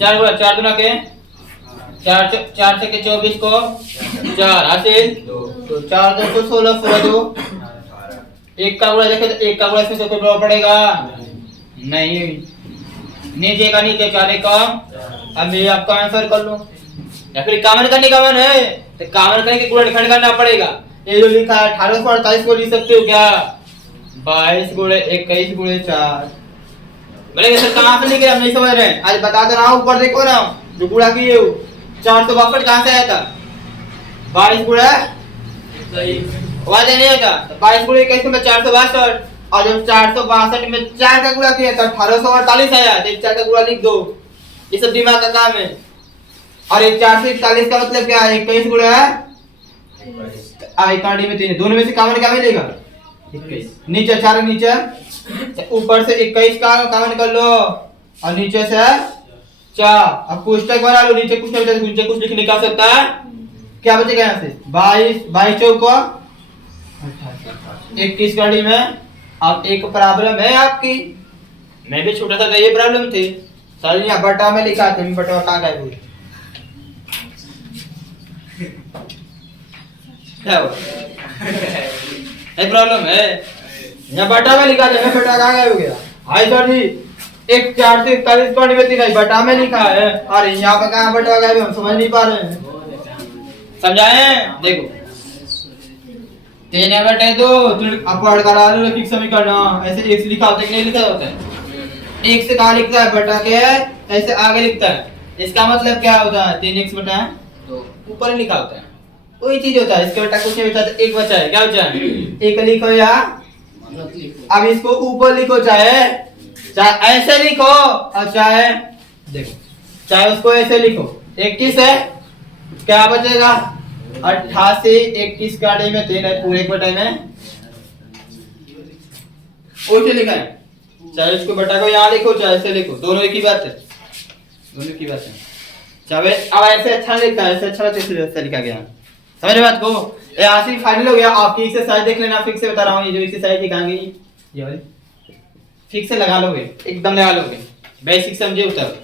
4 गुणा 4 गुना के 4 से के 24 को 4 हासिल तो 4 2 को 16 16 2 एक का गुणा देखे तो एक का गुणा इसमें तो कोई प्रभाव पड़ेगा नहीं। नीचे का नीचे 4 का। अब ये आपका आंसर कर लो या फिर कामन करने का मन है तो कामन करके गुणनखंड करना पड़ेगा। ये जो लिखा है 1848 को लिख सकते हो क्या, 22 गुणे 21 गुणे 4। बोलेंगे सर कहां से लिख रहे, हम नहीं समझ रहे हैं। आज बता दे रहा हूं, ऊपर देखो ना जो गुणा किए हो 462 कहां से आया था, 22 गुणे 21 वाले नहीं होता, 22 गुणे 21 में 462 और जब 462 में 4 का गुणा किया तो 1848 आया। तो 4 का गुणा लिख दो, ये सब दिमाग का काम है। और ये 4 से 41 का मतलब क्या है, 21 गुणा इकाड़ी में 3, दोनों में से कॉमन क्या मिलेगा 21। नीचे 4 नीचे ऊपर से 21 का कॉमन कर लो और नीचे से 4। अब कोष्टक बना लो, नीचे कुछ नहीं नीचे कुछ लिख निकाल सकता है। क्या बचेगा यहाँ से 22 चौको 21 कड़ी में। अब एक प्रॉब्लम है आपकी, मैं भी छोटा था ये प्रॉब्लम थी सर, यहाँ बटा में लिखा था, बटा कहाँ गए वो क्या हुआ प्रॉब्लम है, यहाँ बटा में लिखा था, बटा कहाँ गए हो गया। हाय सर जी एक 4 से 41 को निवेदित नहीं बटा में लिखा है और यहाँ पे कहाँ बटा गए हम समझ नहीं पा रहे हैं, समझाएं। देखो 3 बटे 2 अपवर्ड करा लो रैखिक समीकरण, ऐसे x लिखा होता है कि नहीं लिखा होता है, x से कहाँ लिखता है बटा के ऐसे आगे लिखता है। इसका मतलब क्या होता है 3x बटा तो ऊपर लिखा होता है, वही चीज होता है। इसके बेटा कुछ नहीं बचा तो एक बचा है, क्या बचा है एक लिखो या अब इसको ऊपर लिखो, चाहे ऐसे लिखो और चाहे देखो चाहे उसको ऐसे लिखो। 21 है क्या बचेगा 88, 21 काटे में 3 है पूरे बटे में उसे लिखा है। चाहे इसको बटा को यहाँ लिखो चाहे ऐसे लिखो, दोनों एक ही बात है, दोनों की बात है। चाहे अब ऐसे अच्छा लिखा है, ऐसे अच्छा ऐसे लिखा गया, समझ बात को। ये आखिरी फाइनल हो गया। आपकी एक्सरसाइज देख लेना, फिक्स से बता रहा हूँ, ये जो एक्सरसाइज दिखाएंगे ये वाली फिक्स से लगा लोगे, एकदम लगा लोगे, बेसिक समझे उतर।